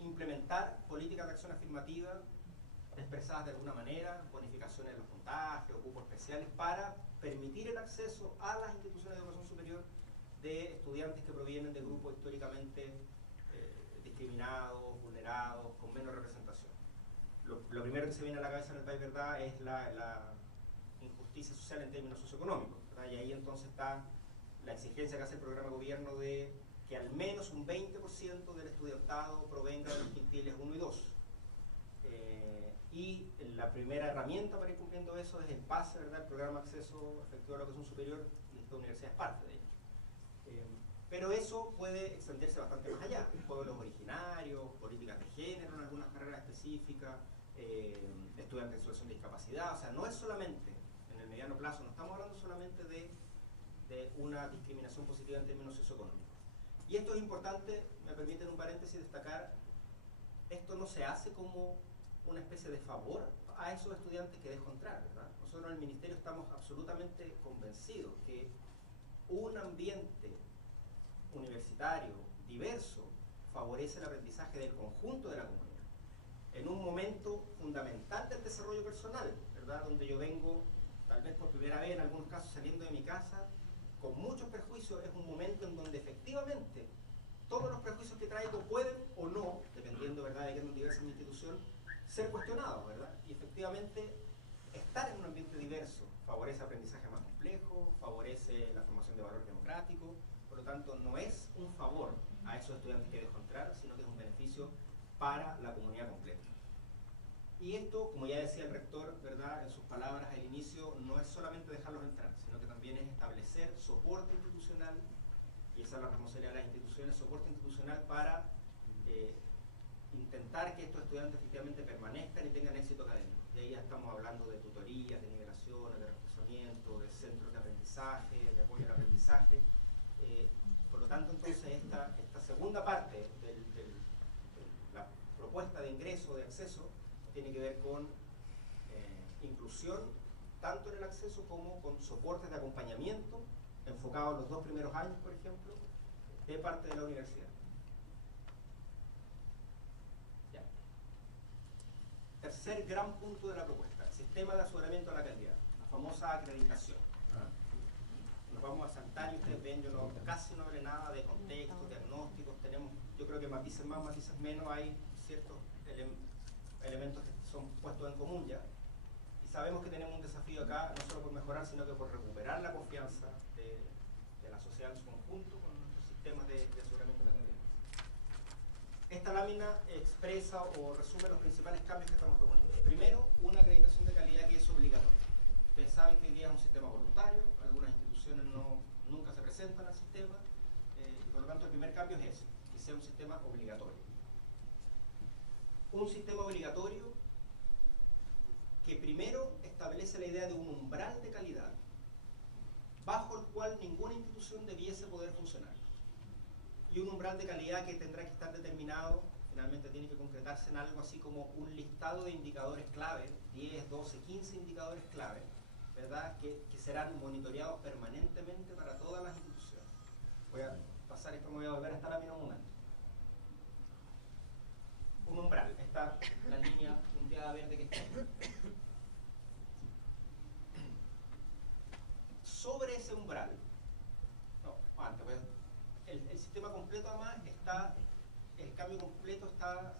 implementar políticas de acción afirmativa expresadas de alguna manera, bonificaciones en los puntajes o cupos especiales para permitir el acceso a las instituciones de educación superior de estudiantes que provienen de grupos históricamente discriminados, vulnerados, con menos representación. Lo primero que se viene a la cabeza en el país, ¿verdad?, es la injusticia social en términos socioeconómicos, ¿verdad? Y ahí entonces está la exigencia que hace el programa de gobierno de que al menos un 20% del estudiantado provenga de los quintiles 1 y 2. Y la primera herramienta para ir cumpliendo eso es el PASE, ¿verdad?, el programa de acceso efectivo a la educación superior, y esta universidad es parte de ello. Pero eso puede extenderse bastante más allá. Pueblos originarios, políticas de género en algunas carreras específicas, estudiantes en situación de discapacidad. O sea, no es solamente, en el mediano plazo, no estamos hablando solamente de de una discriminación positiva en términos socioeconómicos. Y esto es importante, me permiten un paréntesis destacar, esto no se hace como una especie de favor a esos estudiantes que dejo entrar, ¿verdad? Nosotros en el Ministerio estamos absolutamente convencidos que un ambiente universitario diverso favorece el aprendizaje del conjunto de la comunidad. En un momento fundamental del desarrollo personal, ¿verdad? Donde yo vengo, tal vez por primera vez en algunos casos saliendo de mi casa, con muchos prejuicios, es un momento en donde efectivamente todos los prejuicios que traigo pueden o no, dependiendo, ¿verdad?, de qué diversa mi institución, ser cuestionados, ¿verdad? Y efectivamente estar en un ambiente diverso favorece aprendizaje más complejo, favorece la formación de valor democrático, por lo tanto no es un favor a esos estudiantes que dejo entrar, sino que es un beneficio para la comunidad completa. Y esto, como ya decía el rector, ¿verdad?, en sus palabras al inicio, no es solamente dejarlos entrar, sino que también es establecer soporte institucional, y esa es la responsabilidad de las instituciones, soporte institucional para intentar que estos estudiantes efectivamente permanezcan y tengan éxito académico. Y ahí ya estamos hablando de tutorías, de nivelaciones, de reforzamiento, de centros de aprendizaje, de apoyo al aprendizaje. Por lo tanto, entonces, esta segunda parte de la propuesta de ingreso, de acceso, tiene que ver con inclusión, tanto en el acceso como con soportes de acompañamiento, enfocados en los 2 primeros años, por ejemplo, de parte de la universidad. Ya. Tercer gran punto de la propuesta, el sistema de aseguramiento de la calidad, la famosa acreditación. Nos vamos a saltar y ustedes ven, yo casi no hablé nada de contextos, diagnósticos, tenemos, yo creo que matices más, matices menos, hay ciertos elementos que son puestos en común ya. Y sabemos que tenemos un desafío acá, no solo por mejorar, sino que por recuperar la confianza de la sociedad en su conjunto con nuestros sistemas de aseguramiento de la calidad. Esta lámina expresa o resume los principales cambios que estamos proponiendo. Primero, una acreditación de calidad que es obligatoria. Ustedes saben que hoy día es un sistema voluntario, algunas instituciones nunca se presentan al sistema, y por lo tanto el primer cambio es ese, que sea un sistema obligatorio. Un sistema obligatorio que primero establece la idea de un umbral de calidad bajo el cual ninguna institución debiese poder funcionar. Y un umbral de calidad que tendrá que estar determinado, finalmente tiene que concretarse en algo así como un listado de indicadores clave, 10, 12, 15 indicadores clave, ¿verdad?, que serán monitoreados permanentemente para todas las instituciones. Voy a pasar esto, me voy a volver a esta lámina un momento. Un umbral, esta la línea punteada verde que está aquí. Sobre ese umbral, el sistema completo además está, el cambio completo está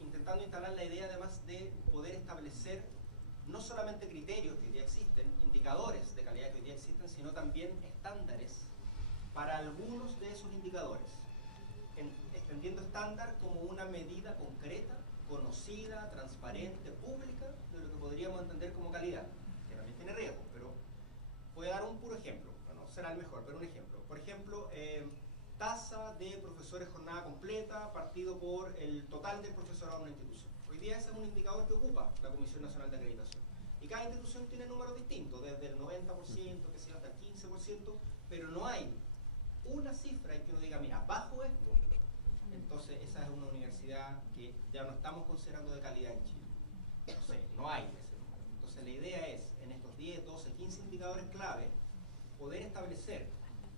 intentando instalar la idea además de poder establecer no solamente criterios que hoy día existen, indicadores de calidad que hoy día existen, sino también estándares para algunos de esos indicadores, extendiendo estándar como una medida concreta, conocida, transparente, pública, de lo que podríamos entender como calidad, que también tiene riesgo, pero voy a dar un puro ejemplo, no será el mejor, pero un ejemplo. Por ejemplo, tasa de profesores jornada completa partido por el total del profesorado de una institución. Hoy día ese es un indicador que ocupa la Comisión Nacional de Acreditación. Y cada institución tiene números distintos, desde el 90%, que sea hasta el 15%, pero no hay una cifra en que uno diga, mira, bajo esto, entonces esa es una universidad que ya no estamos considerando de calidad en Chile. No sé, no hay ese número. Entonces la idea es, en estos 10, 12, 15 indicadores clave, poder establecer,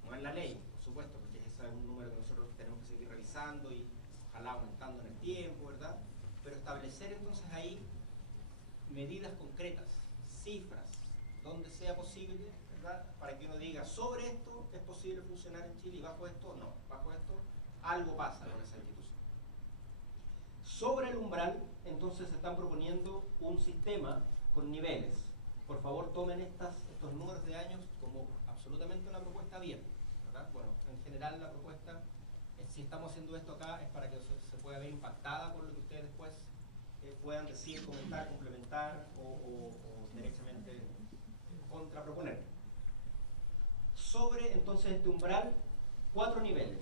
no en la ley, por supuesto, porque ese es un número que nosotros tenemos que seguir revisando y ojalá aumentando en el tiempo, ¿verdad? Pero establecer entonces ahí medidas concretas, cifras, donde sea posible, ¿verdad?, para que uno diga, sobre esto es posible funcionar en Chile y bajo esto no, bajo esto algo pasa con esa institución. Sobre el umbral, entonces se están proponiendo un sistema con niveles. Por favor, tomen estos números de años como absolutamente una propuesta abierta, ¿verdad? Bueno, en general la propuesta, si estamos haciendo esto acá, es para que se pueda ver impactada por lo que ustedes después puedan decir, comentar, complementar o derechamente contraproponer. Sobre entonces este umbral, 4 niveles.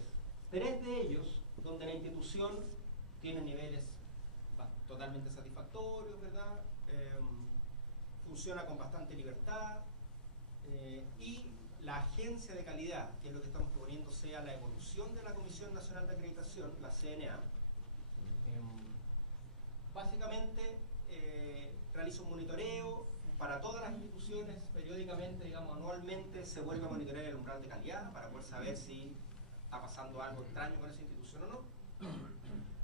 3 de ellos donde la institución tiene niveles totalmente satisfactorios, ¿verdad? Funciona con bastante libertad y la agencia de calidad, que es lo que estamos proponiendo sea la evolución de la Comisión Nacional de Acreditación, la CNA, básicamente realiza un monitoreo para todas las instituciones, periódicamente, digamos anualmente, se vuelve a monitorear el umbral de calidad para poder saber si está pasando algo extraño con esa institución o no.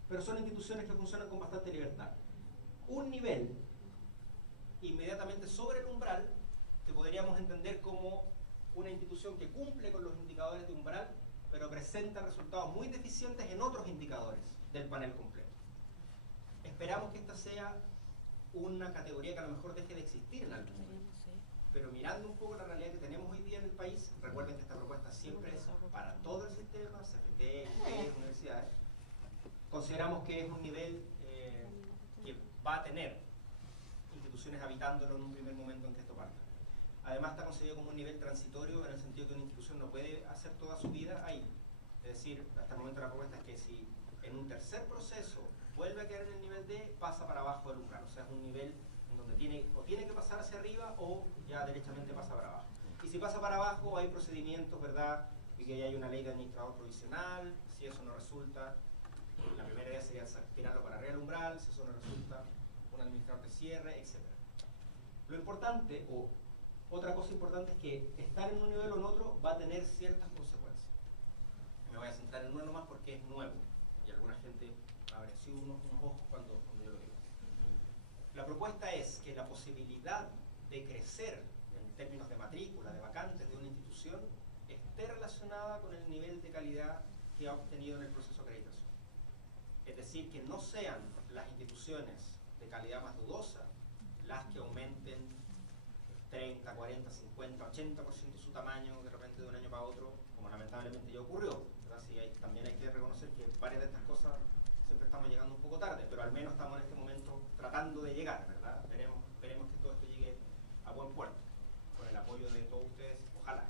Pero son instituciones que funcionan con bastante libertad. Un nivel inmediatamente sobre el umbral, que podríamos entender como una institución que cumple con los indicadores de umbral, pero presenta resultados muy deficientes en otros indicadores del panel completo. Esperamos que esta sea una categoría que a lo mejor deje de existir en algún momento. Pero mirando un poco la realidad que tenemos hoy día en el país, recuerden que esta propuesta siempre es para todo el sistema, CFT, IP, universidades. Consideramos que es un nivel que va a tener instituciones habitándolo en un primer momento en que esto parta. Además está concebido como un nivel transitorio en el sentido que una institución no puede hacer toda su vida ahí. Es decir, hasta el momento la propuesta es que si en un tercer proceso vuelve a quedar en el nivel D, pasa para abajo del umbral. O sea, es un nivel en donde tiene que pasar hacia arriba o ya derechamente pasa para abajo. Y si pasa para abajo hay procedimientos, ¿verdad? Y que hay una ley de administrador provisional. Si eso no resulta, la primera idea sería tirarlo para arriba del umbral. Si eso no resulta, un administrador de cierre, etc. Lo importante, o otra cosa importante, es que estar en un nivel o en otro va a tener ciertas consecuencias. Me voy a centrar en uno nomás porque es nuevo y alguna gente habrá sido unos ojos cuando yo lo digo. La propuesta es que la posibilidad de crecer en términos de matrícula, de vacantes de una institución, esté relacionada con el nivel de calidad que ha obtenido en el proceso de acreditación. Es decir, que no sean las instituciones de calidad más dudosa las que aumenten 30, 40, 50, 80% su tamaño de repente de un año para otro, como lamentablemente ya ocurrió. Así también hay que reconocer que varias de estas cosas siempre estamos llegando un poco tarde, pero al menos estamos en este momento tratando de llegar, ¿verdad? Veremos que todo esto llegue a buen puerto, con el apoyo de todos ustedes, ojalá.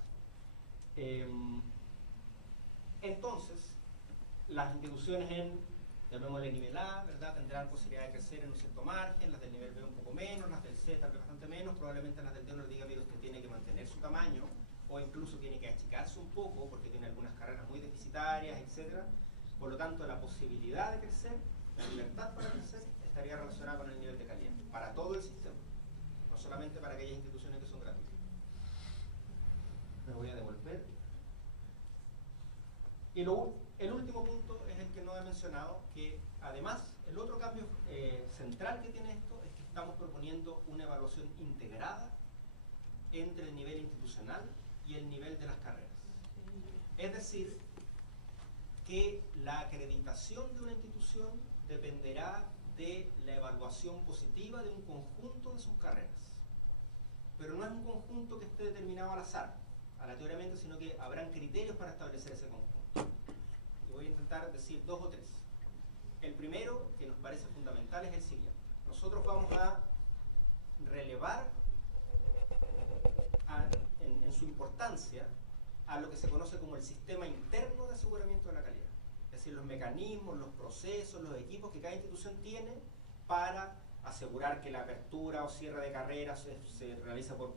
Entonces, las instituciones en, llamémosle nivel A, ¿verdad? Tendrán posibilidad de crecer en un cierto margen, las del nivel B un poco menos, las del C tal vez bastante menos, probablemente las del D uno diga, mire, usted tiene que mantener su tamaño, o incluso tiene que achicarse un poco, porque tiene algunas carreras muy deficitarias, etc. Por lo tanto, la posibilidad de crecer, la libertad para crecer, estaría relacionada con el nivel de calidad, para todo el sistema, no solamente para aquellas instituciones que son gratuitas. Me voy a devolver. Y el último punto es el que no he mencionado, que además el otro cambio central que tiene esto es que estamos proponiendo una evaluación integrada entre el nivel institucional y el nivel de las carreras. Es decir, que la acreditación de una institución dependerá de la evaluación positiva de un conjunto de sus carreras. Pero no es un conjunto que esté determinado al azar, aleatoriamente, sino que habrán criterios para establecer ese conjunto. Y voy a intentar decir dos o tres. El primero, que nos parece fundamental, es el siguiente. Nosotros vamos a relevar en su importancia a lo que se conoce como el sistema interno de aseguramiento de la calidad. Es decir, los mecanismos, los procesos, los equipos que cada institución tiene para asegurar que la apertura o cierre de carreras se realiza por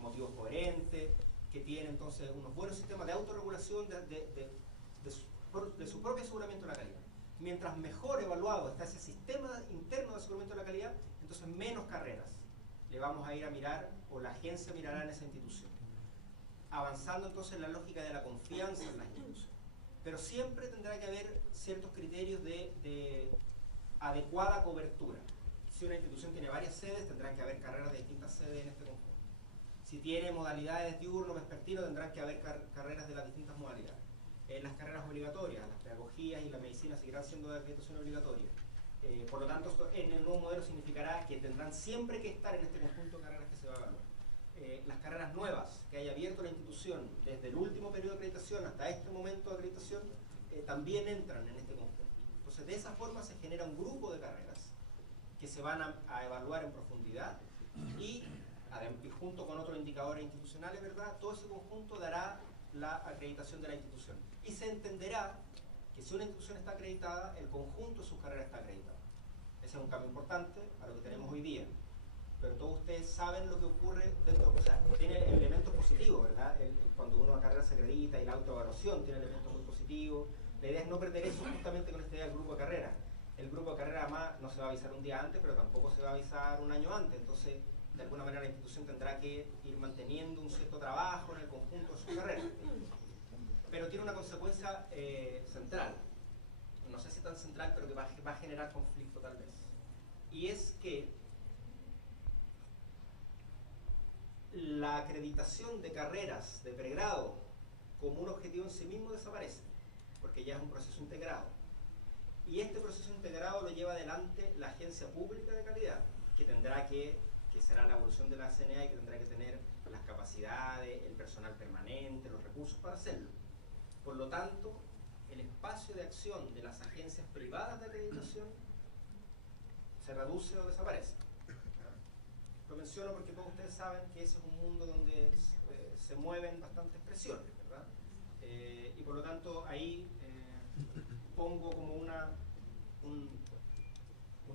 motivos coherentes, que tiene entonces unos buenos sistemas de autorregulación de su propio aseguramiento de la calidad. Mientras mejor evaluado está ese sistema interno de aseguramiento de la calidad, entonces menos carreras le vamos a ir a mirar, o la agencia mirará en esa institución. Avanzando entonces en la lógica de la confianza en las instituciones. Pero siempre tendrá que haber ciertos criterios de adecuada cobertura. Si una institución tiene varias sedes, tendrán que haber carreras de distintas sedes en este conjunto. Si tiene modalidades diurno, vespertino, tendrán que haber carreras de las distintas modalidades. Las carreras obligatorias, las pedagogías y la medicina seguirán siendo de acreditación obligatoria. Por lo tanto, esto en el nuevo modelo significará que tendrán siempre que estar en este conjunto de carreras que se va a evaluar. Las carreras nuevas que haya abierto la institución desde el último periodo de acreditación hasta este momento de acreditación también entran en este conjunto. Entonces, de esa forma se genera un grupo de carreras que se van a evaluar en profundidad y junto con otros indicadores institucionales, ¿verdad? Todo ese conjunto dará la acreditación de la institución. Y se entenderá que si una institución está acreditada, el conjunto de sus carreras está acreditado. Ese es un cambio importante a lo que tenemos hoy día. pero todos ustedes saben lo que ocurre dentro, o sea, tiene elementos positivos, ¿verdad? Cuando uno a carrera se acredita y la autoevaluación tiene elementos muy positivos. La idea es no perder eso justamente con esta idea del grupo de carrera. El grupo de carrera además no se va a avisar un día antes, pero tampoco se va a avisar un año antes, entonces de alguna manera la institución tendrá que ir manteniendo un cierto trabajo en el conjunto de su carrera. Pero tiene una consecuencia central, no sé si tan central, pero que va a generar conflicto tal vez. Y es que la acreditación de carreras de pregrado como un objetivo en sí mismo desaparece, porque ya es un proceso integrado. Y este proceso integrado lo lleva adelante la agencia pública de calidad, que será la evolución de la CNA y que tendrá que tener las capacidades, el personal permanente, los recursos para hacerlo. Por lo tanto, el espacio de acción de las agencias privadas de acreditación se reduce o desaparece. Lo menciono porque todos ustedes saben que ese es un mundo donde se mueven bastantes presiones, ¿verdad? Y por lo tanto ahí pongo como una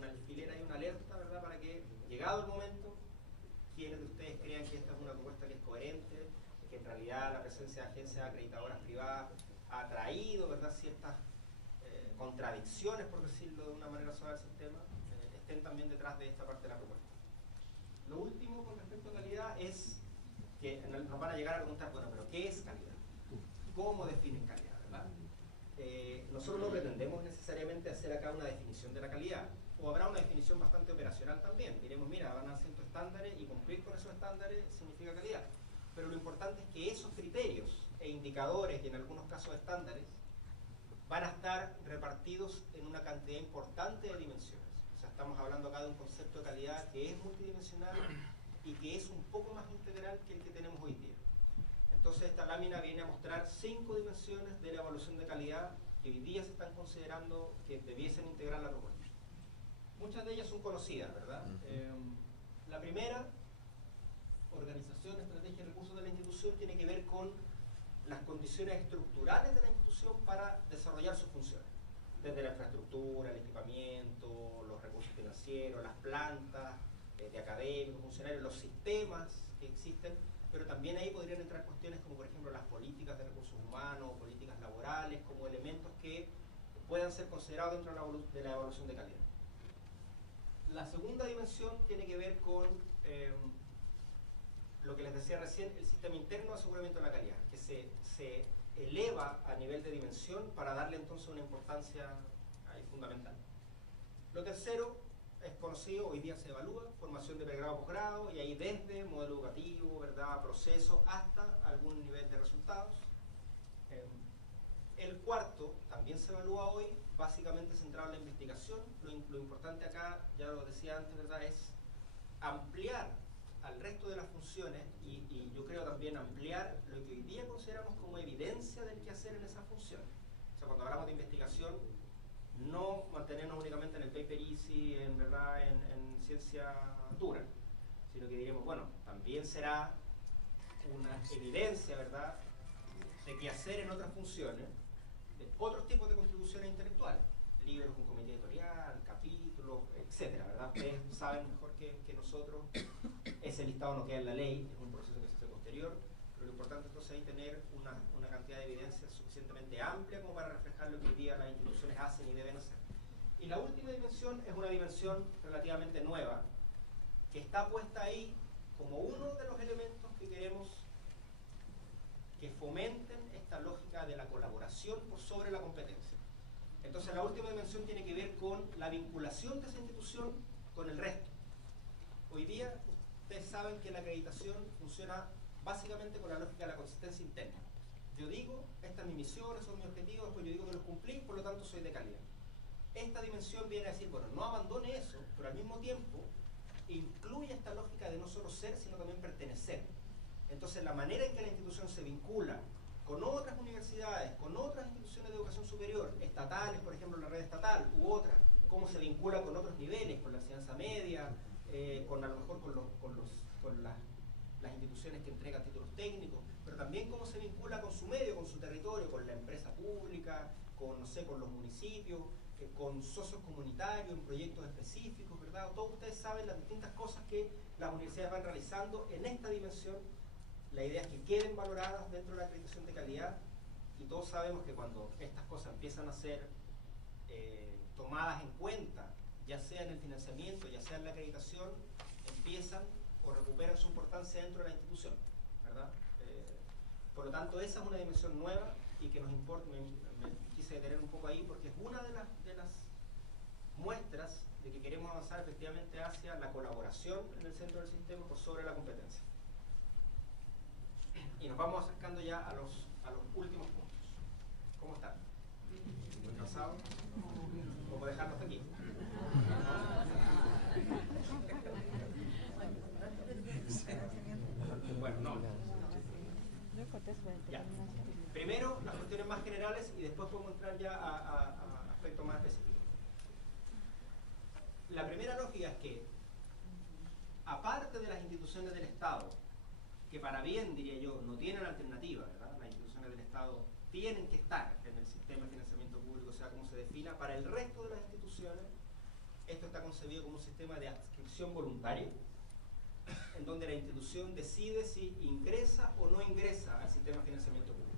alfilera y una alerta, ¿verdad? Para que, llegado el momento, quienes de ustedes crean que esta es una propuesta que es coherente, que en realidad la presencia de agencias acreditadoras privadas ha traído, ¿verdad?, ciertas contradicciones, por decirlo de una manera suave al sistema, estén también detrás de esta parte de la propuesta. Lo último con respecto a calidad es que nos van a llegar a preguntar, bueno, pero ¿qué es calidad? ¿Cómo definen calidad, verdad? Nosotros no pretendemos necesariamente hacer acá una definición de la calidad, o habrá una definición bastante operacional también. Diremos, mira, van a ser ciertos estándares y cumplir con esos estándares significa calidad. Pero lo importante es que esos criterios e indicadores, y en algunos casos estándares, van a estar repartidos en una cantidad importante de dimensiones. O sea, estamos hablando acá de un concepto de calidad que es multidimensional y que es un poco más integral que el que tenemos hoy día. Entonces esta lámina viene a mostrar 5 dimensiones de la evaluación de calidad que hoy día se están considerando que debiesen integrar la propuesta. Muchas de ellas son conocidas, ¿verdad? La primera, organización, estrategia y recursos de la institución, tiene que ver con las condiciones estructurales de la institución para desarrollar sus funciones. Desde la infraestructura, el equipamiento, los recursos financieros, las plantas de académicos, funcionarios, los sistemas que existen, pero también ahí podrían entrar cuestiones como por ejemplo las políticas de recursos humanos, políticas laborales, como elementos que puedan ser considerados dentro de la evaluación de calidad. La segunda dimensión tiene que ver con lo que les decía recién, el sistema interno de aseguramiento de la calidad, que se eleva a nivel de dimensión para darle entonces una importancia ahí fundamental. Lo tercero es conocido, hoy día se evalúa, formación de pregrado, posgrado, y ahí desde modelo educativo, ¿verdad?, procesos, hasta algún nivel de resultados. El cuarto también se evalúa hoy, básicamente centrado en la investigación. Lo importante acá, ya lo decía antes, ¿verdad?, es ampliar al resto de las funciones y yo creo también ampliar lo que hoy día consideramos como evidencia del quehacer en esas funciones. O sea, cuando hablamos de investigación, no mantenernos únicamente en el paper easy, en ciencia dura, sino que diremos, bueno, también será una evidencia, ¿verdad?, de quehacer en otras funciones, de otros tipos de contribuciones intelectuales, libros con comité editorial, capítulos, etcétera, ¿verdad? Ustedes saben mejor que nosotros, ese listado no queda en la ley, es un proceso que se hace posterior, pero lo importante entonces es tener una cantidad de evidencia suficientemente amplia como para reflejar lo que hoy día las instituciones hacen y deben hacer. Y la última dimensión es una dimensión relativamente nueva, que está puesta ahí como uno de los elementos que queremos que fomenten esta lógica de la colaboración por sobre la competencia. Entonces la última dimensión tiene que ver con la vinculación de esa institución con el resto. Hoy día ustedes saben que la acreditación funciona básicamente con la lógica de la consistencia interna. Yo digo, esta es mi misión, esos son mis objetivos, después yo digo que los cumplí, por lo tanto soy de calidad. Esta dimensión viene a decir, bueno, no abandone eso, pero al mismo tiempo incluye esta lógica de no solo ser, sino también pertenecer. Entonces la manera en que la institución se vincula con otras universidades, con otras instituciones de educación superior, estatales, por ejemplo la red estatal, u otras, cómo se vincula con otros niveles, con la enseñanza media, a lo mejor con las instituciones que entregan títulos técnicos, pero también cómo se vincula con su medio, con su territorio, con la empresa pública, con, no sé, con los municipios, con socios comunitarios, en proyectos específicos, ¿verdad? Todos ustedes saben las distintas cosas que las universidades van realizando en esta dimensión. La idea es que queden valoradas dentro de la acreditación de calidad, y todos sabemos que cuando estas cosas empiezan a ser tomadas en cuenta, ya sea en el financiamiento, ya sea en la acreditación, empiezan o recuperan su importancia dentro de la institución, ¿verdad? Por lo tanto, esa es una dimensión nueva y que nos importa. Me quise detener un poco ahí porque es una de las muestras de que queremos avanzar efectivamente hacia la colaboración en el centro del sistema por sobre la competencia. Y nos vamos acercando ya a los últimos puntos. ¿Cómo están? ¿Muy cansados? ¿Cómo dejarlos aquí? Bueno, no. Ya. Primero, las cuestiones más generales y después podemos entrar ya a aspectos más específicos. La primera lógica es que, aparte de las instituciones del Estado, que para bien, diría yo, no tienen alternativa, ¿verdad? Las instituciones del Estado tienen que estar en el sistema de financiamiento público, sea como se defina. Para el resto de las instituciones, esto está concebido como un sistema de adscripción voluntaria, en donde la institución decide si ingresa o no ingresa al sistema de financiamiento público.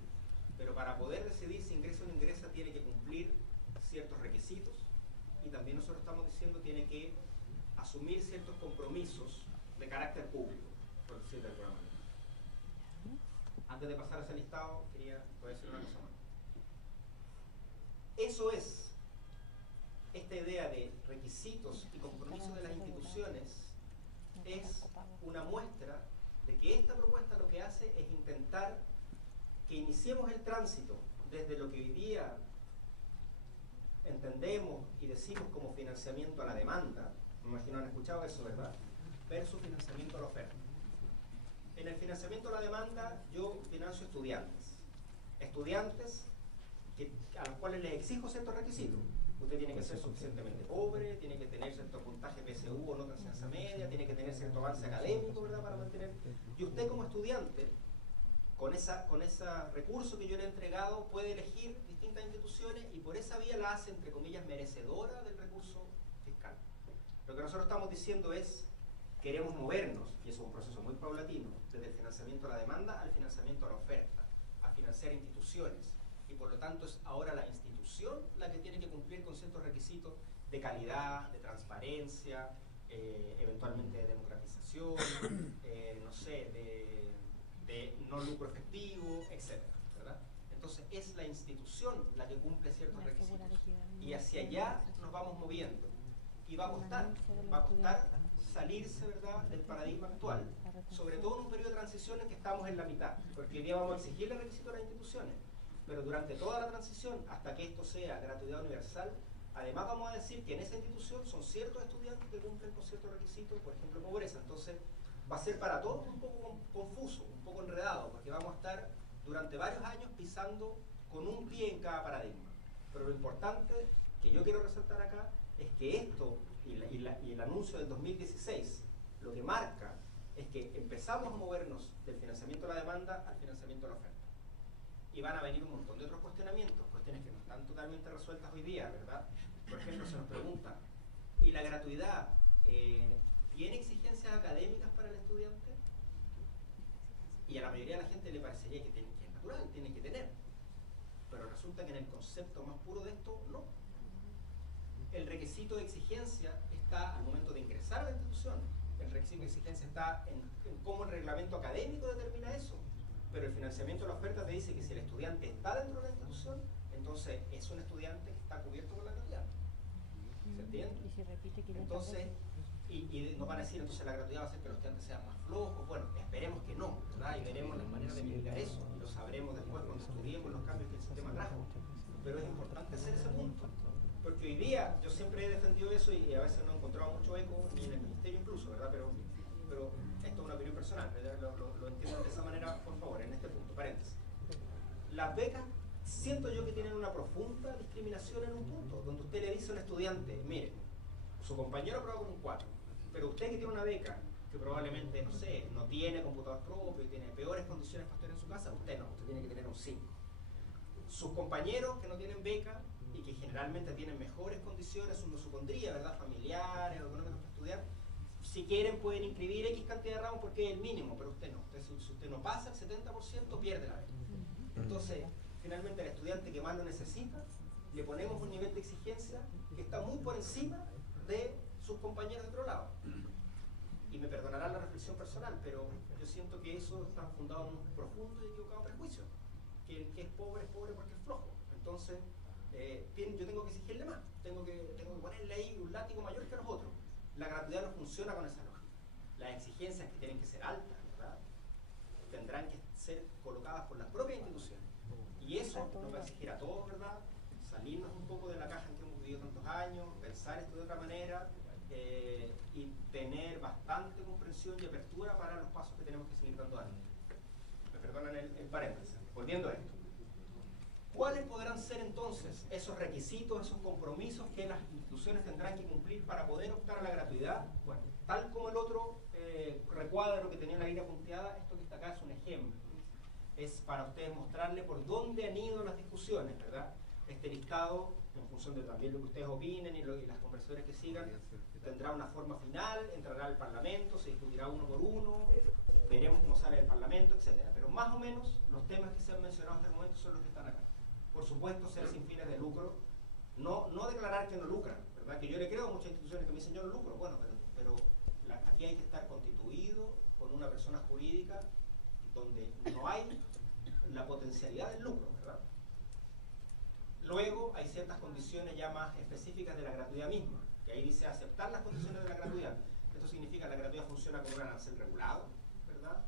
Pero para poder decidir si ingresa o no ingresa, tiene que cumplir ciertos requisitos, y también nosotros estamos diciendo tiene que asumir ciertos compromisos de carácter público, por decirlo de alguna manera. Antes de pasar a ese listado, quería decir una cosa más. Eso es, esta idea de requisitos y compromisos de las instituciones es una muestra de que esta propuesta lo que hace es intentar que iniciemos el tránsito desde lo que hoy día entendemos y decimos como financiamiento a la demanda, me imagino han escuchado eso, ¿verdad? Versus financiamiento a la oferta. En el financiamiento a la demanda yo financio estudiantes a los cuales les exijo ciertos requisitos. Usted tiene que ser suficientemente pobre, tiene que tener cierto puntaje PSU o nota de enseñanza media, tiene que tener cierto avance académico, ¿verdad?, para mantener. Y usted como estudiante, con ese recurso que yo le he entregado, puede elegir distintas instituciones y por esa vía la hace, entre comillas, merecedora del recurso fiscal. Lo que nosotros estamos diciendo es, queremos movernos, y eso es un proceso muy paulatino, desde el financiamiento a la demanda al financiamiento a la oferta, a financiar instituciones. Y por lo tanto es ahora la institución la que tiene que cumplir con ciertos requisitos de calidad, de transparencia, eventualmente de democratización, no sé, de no lucro efectivo, etc., ¿verdad? Entonces es la institución la que cumple ciertos requisitos. Y hacia allá nos vamos moviendo. Y va a costar salirse, ¿verdad?, del paradigma actual, sobre todo en un periodo de transición en que estamos en la mitad, porque hoy día vamos a exigirle requisitos a las instituciones, pero durante toda la transición, hasta que esto sea gratuidad universal, además vamos a decir que en esa institución son ciertos estudiantes que cumplen con ciertos requisitos, por ejemplo, pobreza. Entonces va a ser para todos un poco confuso, un poco enredado, porque vamos a estar durante varios años pisando con un pie en cada paradigma. Pero lo importante que yo quiero resaltar acá es que esto y el anuncio del 2016 lo que marca es que empezamos a movernos del financiamiento a la demanda al financiamiento a la oferta. Y van a venir un montón de otros cuestionamientos, cuestiones que no están totalmente resueltas hoy día, ¿verdad? Por ejemplo, se nos pregunta, ¿y la gratuidad tiene exigencias académicas para el estudiante? Y a la mayoría de la gente le parecería que es natural, tiene que tener. Pero resulta que en el concepto más puro de esto, no. El requisito de exigencia está al momento de ingresar a la institución. El requisito de exigencia está en cómo el reglamento académico determina eso. Pero el financiamiento de la oferta te dice que si el estudiante está dentro de la institución, entonces es un estudiante que está cubierto por la gratuidad. ¿Se entiende? Y si repite 500 entonces, veces. y nos van a decir, entonces la gratuidad va a hacer que los estudiantes sean más flojos. Bueno, esperemos que no, ¿verdad? Y veremos las maneras de mitigar eso. Y lo sabremos después cuando estudiemos los cambios que el sistema trajo. Pero es importante hacer ese punto. Porque hoy día, yo siempre he defendido eso y a veces no he encontrado mucho eco, ni en el ministerio incluso, ¿verdad? Pero esto es una opinión personal, lo entiendan de esa manera, por favor, en este punto, paréntesis. Las becas, siento yo que tienen una profunda discriminación en un punto, donde usted le dice a un estudiante, mire, su compañero aprueba con un 4, pero usted que tiene una beca, que probablemente, no sé, no tiene computador propio y tiene peores condiciones para estudiar en su casa, usted no, usted tiene que tener un 5. Sus compañeros que no tienen beca y que generalmente tienen mejores condiciones, uno supondría, ¿verdad?, familiares o económicas para estudiar, si quieren pueden inscribir X cantidad de ramos porque es el mínimo, pero usted no. Entonces, si usted no pasa el 70%, pierde la beca. Entonces, finalmente al estudiante que más lo necesita, le ponemos un nivel de exigencia que está muy por encima de sus compañeros de otro lado. Y me perdonarán la reflexión personal, pero yo siento que eso está fundado en un profundo y equivocado prejuicio. Que el que es pobre porque es flojo. Entonces, yo tengo que exigirle más, tengo que ponerle ahí un látigo mayor que a los otros. La gratuidad no funciona con esa lógica. Las exigencias que tienen que ser altas, ¿verdad?, tendrán que ser colocadas por las propias instituciones. Y eso nos va a exigir a todos, ¿verdad?, salirnos un poco de la caja en que hemos vivido tantos años, pensar esto de otra manera, y tener bastante comprensión y apertura para los pasos que tenemos que seguir dando adelante. Me perdonan el paréntesis. Volviendo a esto. ¿Cuáles podrán ser entonces esos requisitos, esos compromisos que las instituciones tendrán que cumplir para poder optar a la gratuidad? Bueno, tal como el otro recuadro que tenía la línea punteada, esto que está acá es un ejemplo. Es para ustedes mostrarle por dónde han ido las discusiones, ¿verdad? Este listado, en función de también lo que ustedes opinen y las conversaciones que sigan, tendrá una forma final, entrará al Parlamento, se discutirá uno por uno, veremos cómo sale el Parlamento, etc. Pero más o menos los temas que se han mencionado hasta el momento son los que están acá. Por supuesto, ser sin fines de lucro, no declarar que no lucran, ¿verdad? Que yo le creo a muchas instituciones que me dicen yo no lucro, bueno, pero aquí hay que estar constituido con una persona jurídica donde no hay la potencialidad del lucro, ¿verdad? Luego hay ciertas condiciones ya más específicas de la gratuidad misma, que ahí dice aceptar las condiciones de la gratuidad. Esto significa que la gratuidad funciona como un arancel regulado, ¿verdad?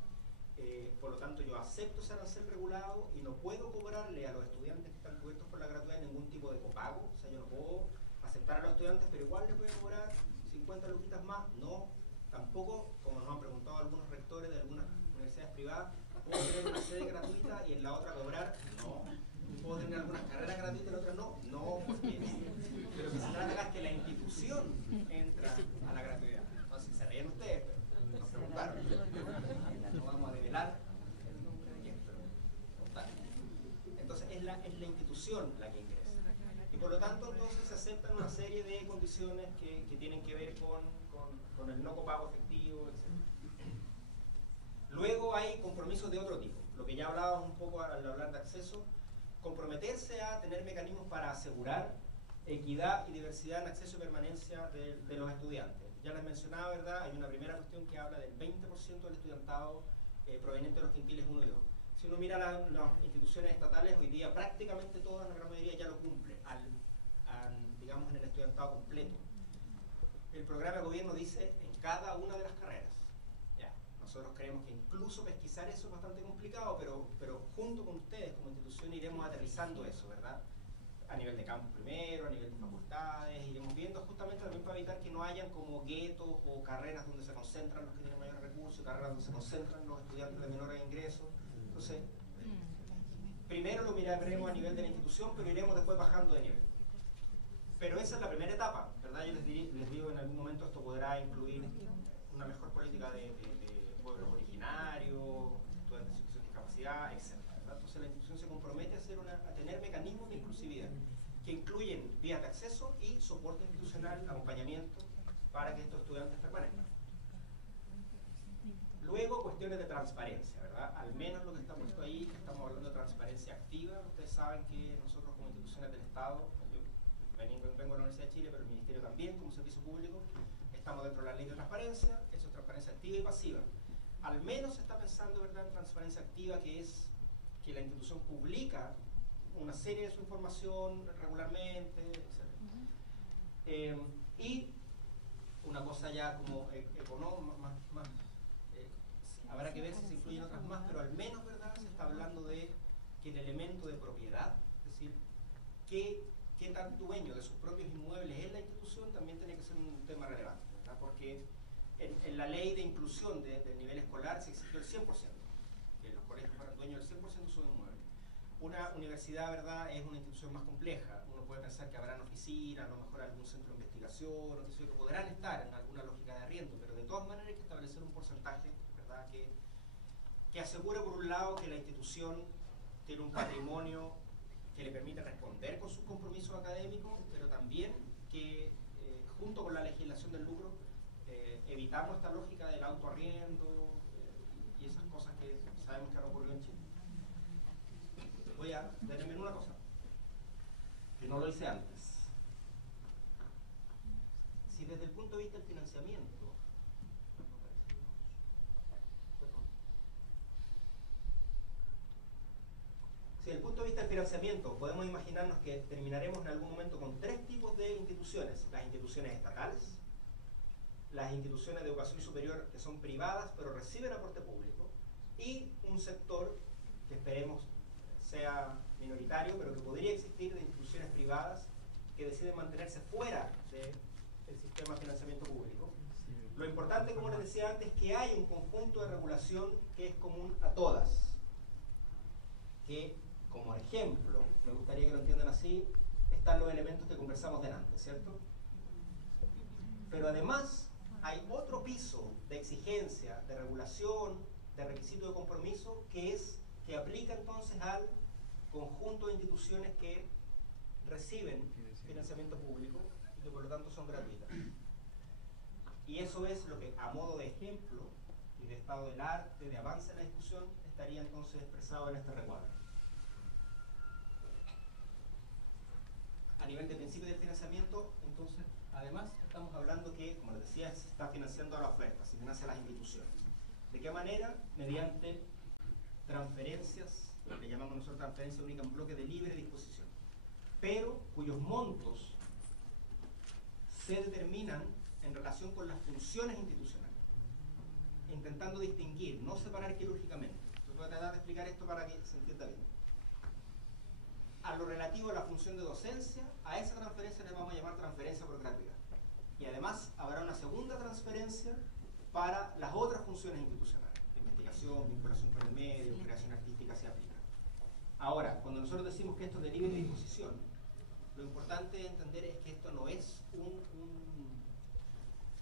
Por lo tanto, yo acepto ese arancel regulado y no puedo cobrarle a los estudiantes que están cubiertos por la gratuidad ningún tipo de copago. O sea, yo no puedo aceptar a los estudiantes, pero igual les voy a cobrar 50 luquitas más. No, tampoco, como nos han preguntado algunos rectores de algunas universidades privadas, ¿puedo tener una sede gratuita y en la otra cobrar? No. ¿Puedo tener algunas carreras gratuitas y en la otra no? No, porque pero que se trata acá es que la institución entra a la gratuidad. Entonces, se ríen ustedes, pero nos preguntaron. No vamos a develar el nombre de quién, pero contar. Entonces, es la institución la que ingresa. Y por lo tanto, entonces, se aceptan una serie de condiciones que tienen que ver con el no copago efectivo, etc. Luego hay compromisos de otro tipo. Lo que ya hablábamos un poco al hablar de acceso, comprometerse a tener mecanismos para asegurar equidad y diversidad en acceso y permanencia de los estudiantes. Ya les mencionaba, ¿verdad? Hay una primera cuestión que habla del 20% del estudiantado proveniente de los quintiles 1 y 2. Si uno mira las instituciones estatales, hoy día prácticamente todas, la gran mayoría ya lo cumple, digamos, en el estudiantado completo. El programa de gobierno dice en cada una de las carreras. Ya, nosotros creemos que incluso pesquisar eso es bastante complicado, pero junto con ustedes como institución iremos aterrizando eso, ¿verdad? A nivel de campus primero, a nivel de facultades, iremos viendo justamente también para evitar que no hayan como guetos o carreras donde se concentran los que tienen mayores recursos, carreras donde se concentran los estudiantes de menores ingresos. Entonces, primero lo miraremos a nivel de la institución, pero iremos después bajando de nivel. Pero esa es la primera etapa, ¿verdad? Yo les digo, en algún momento esto podrá incluir una mejor política de pueblos originarios, estudiantes en situación de discapacidad, etc. Entonces la institución se compromete a tener mecanismos de inclusividad que incluyen vías de acceso y soporte institucional, acompañamiento para que estos estudiantes permanezcan. Luego, cuestiones de transparencia, ¿verdad? Al menos lo que está puesto ahí, estamos hablando de transparencia activa. Ustedes saben que nosotros como instituciones del Estado, yo vengo de la Universidad de Chile, pero el Ministerio también, como servicio público, estamos dentro de la ley de transparencia. Eso es transparencia activa y pasiva. Al menos se está pensando, ¿verdad?, en transparencia activa, que es que la institución publica una serie de su información regularmente, etc. Y una cosa ya como económica, habrá que ver si se incluyen otras más, pero al menos, ¿verdad?, se está hablando de que el elemento de propiedad, es decir, qué tan dueño de sus propios inmuebles es la institución, también tiene que ser un tema relevante, ¿verdad? Porque en la ley de inclusión del nivel escolar se exigió el 100%, que los colegios fueran dueños del 100% de sus inmuebles. Una universidad, ¿verdad?, es una institución más compleja. Uno puede pensar que habrán oficinas, a lo mejor algún centro de investigación, o que podrán estar en alguna lógica de arriendo, pero de todas maneras hay que establecer un porcentaje, ¿verdad?, que asegure, por un lado, que la institución tiene un patrimonio que le permite responder con sus compromisos académicos, maximización del lucro, evitamos esta lógica del autoarriendo y esas cosas que sabemos que han ocurrido en Chile. Voy a detenerme en una cosa, que no lo hice antes. Si desde el punto de vista del financiamiento, desde el punto de vista del financiamiento, podemos imaginarnos que terminaremos en algún momento con tres tipos de instituciones: las instituciones estatales, las instituciones de educación superior que son privadas pero reciben aporte público, y un sector que esperemos sea minoritario, pero que podría existir, de instituciones privadas que deciden mantenerse fuera del sistema de financiamiento público. Lo importante, como les decía antes, es que hay un conjunto de regulación que es común a todas, que, como ejemplo, me gustaría que lo entiendan así, están los elementos que conversamos delante, ¿cierto? Pero además hay otro piso de exigencia, de regulación, de requisito de compromiso, que aplica entonces al conjunto de instituciones que reciben financiamiento público y que por lo tanto son gratuitas. Y eso es lo que, a modo de ejemplo y de estado del arte, de avance en la discusión, estaría entonces expresado en este recuadro. A nivel de principio del financiamiento, entonces, además, estamos hablando que, como les decía, se está financiando a la oferta, se financia a las instituciones. ¿De qué manera? Mediante transferencias, lo que llamamos nosotros transferencia única en bloque de libre disposición, pero cuyos montos se determinan en relación con las funciones institucionales, intentando distinguir, no separar quirúrgicamente. Yo voy a tratar de explicar esto para que se entienda bien. A lo relativo a la función de docencia, a esa transferencia le vamos a llamar transferencia por gratuidad. Y además habrá una segunda transferencia para las otras funciones institucionales: investigación, vinculación con el medio, creación artística se aplica. Ahora, cuando nosotros decimos que esto es de libre disposición, lo importante de entender es que esto no es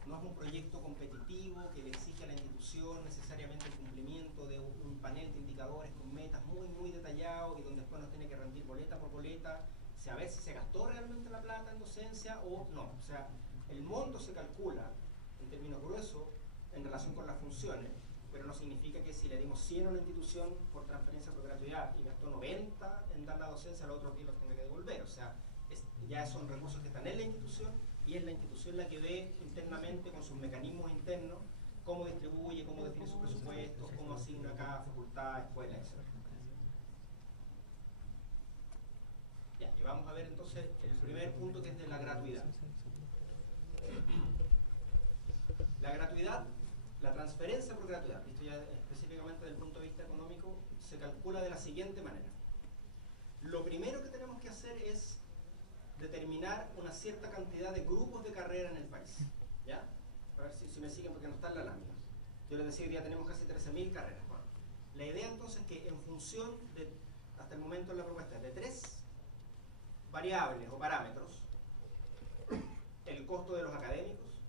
no es un proyecto competitivo que le exige a la institución necesariamente el cumplimiento de un panel de indicadores con metas muy detallados y donde después nos tiene que rendir boleta por boleta, a ver si se gastó realmente la plata en docencia o no. O sea, el monto se calcula en términos gruesos en relación con las funciones, pero no significa que si le dimos 100 a una institución por transferencia por gratuidad y gastó 90 en dar la docencia, al otro día los tenga que devolver. O sea, ya son recursos que están en la institución y es la institución la que ve internamente, con sus mecanismos internos, cómo distribuye, cómo define sus presupuestos, cómo asigna cada facultad, escuela, etc. Ya, y vamos a ver entonces el primer punto, que es de la gratuidad. La gratuidad, la transferencia por gratuidad, visto ya específicamente desde el punto de vista económico, se calcula de la siguiente manera. Lo primero que tenemos que hacer es determinar una cierta cantidad de grupos de carrera en el país. ¿Ya? A ver si me siguen, porque no está en la lámina. Yo les decía que ya tenemos casi 13.000 carreras. Bueno, la idea entonces es que en función de, hasta el momento en la propuesta, de 3 variables o parámetros: el costo de los académicos,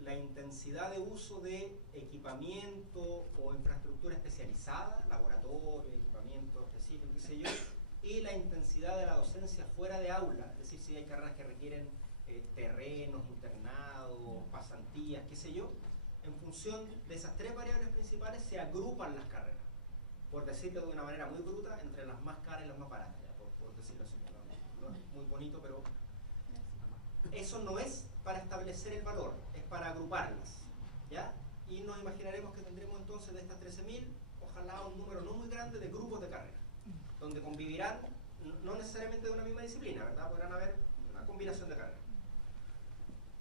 la intensidad de uso de equipamiento o infraestructura especializada, laboratorio, equipamiento específico, qué sé yo, y la intensidad de la docencia fuera de aula, es decir, si hay carreras que requieren terrenos, internados, pasantías, qué sé yo. En función de esas 3 variables principales se agrupan las carreras, por decirlo de una manera muy bruta, entre las más caras y las más baratas, ya, por decirlo así. No es muy bonito, pero eso no es para establecer el valor, es para agruparlas, ¿ya? Y nos imaginaremos que tendremos entonces de estas 13.000, ojalá un número no muy grande de grupos de carrera, donde convivirán, no necesariamente de una misma disciplina, ¿verdad? Podrán haber una combinación de carreras.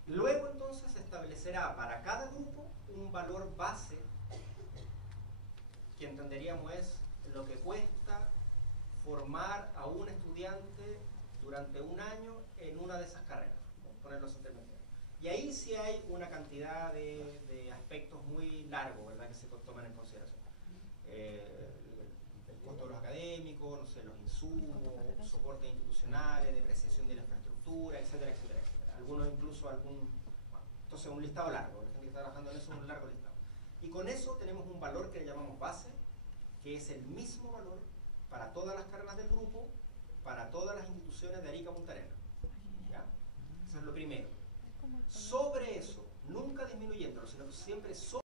Luego entonces se establecerá para cada grupo un valor base, que entenderíamos es lo que cuesta formar a un estudiante durante un año en una de esas carreras, ¿no? Ponerlos intermediarios. Y ahí sí hay una cantidad de aspectos muy largos, ¿verdad?, que se toman en consideración. El costo de los académicos, no sé, los insumos, soportes institucionales, depreciación de la infraestructura, etcétera, etcétera, etcétera. Algunos incluso bueno, entonces un listado largo, la gente que está trabajando en eso es un largo listado. Y con eso tenemos un valor que le llamamos base, que es el mismo valor para todas las carreras del grupo, para todas las instituciones de Arica Punta Arenas. ¿Ya? Eso es lo primero. Sobre eso, nunca disminuyéndolo, sino que siempre sobre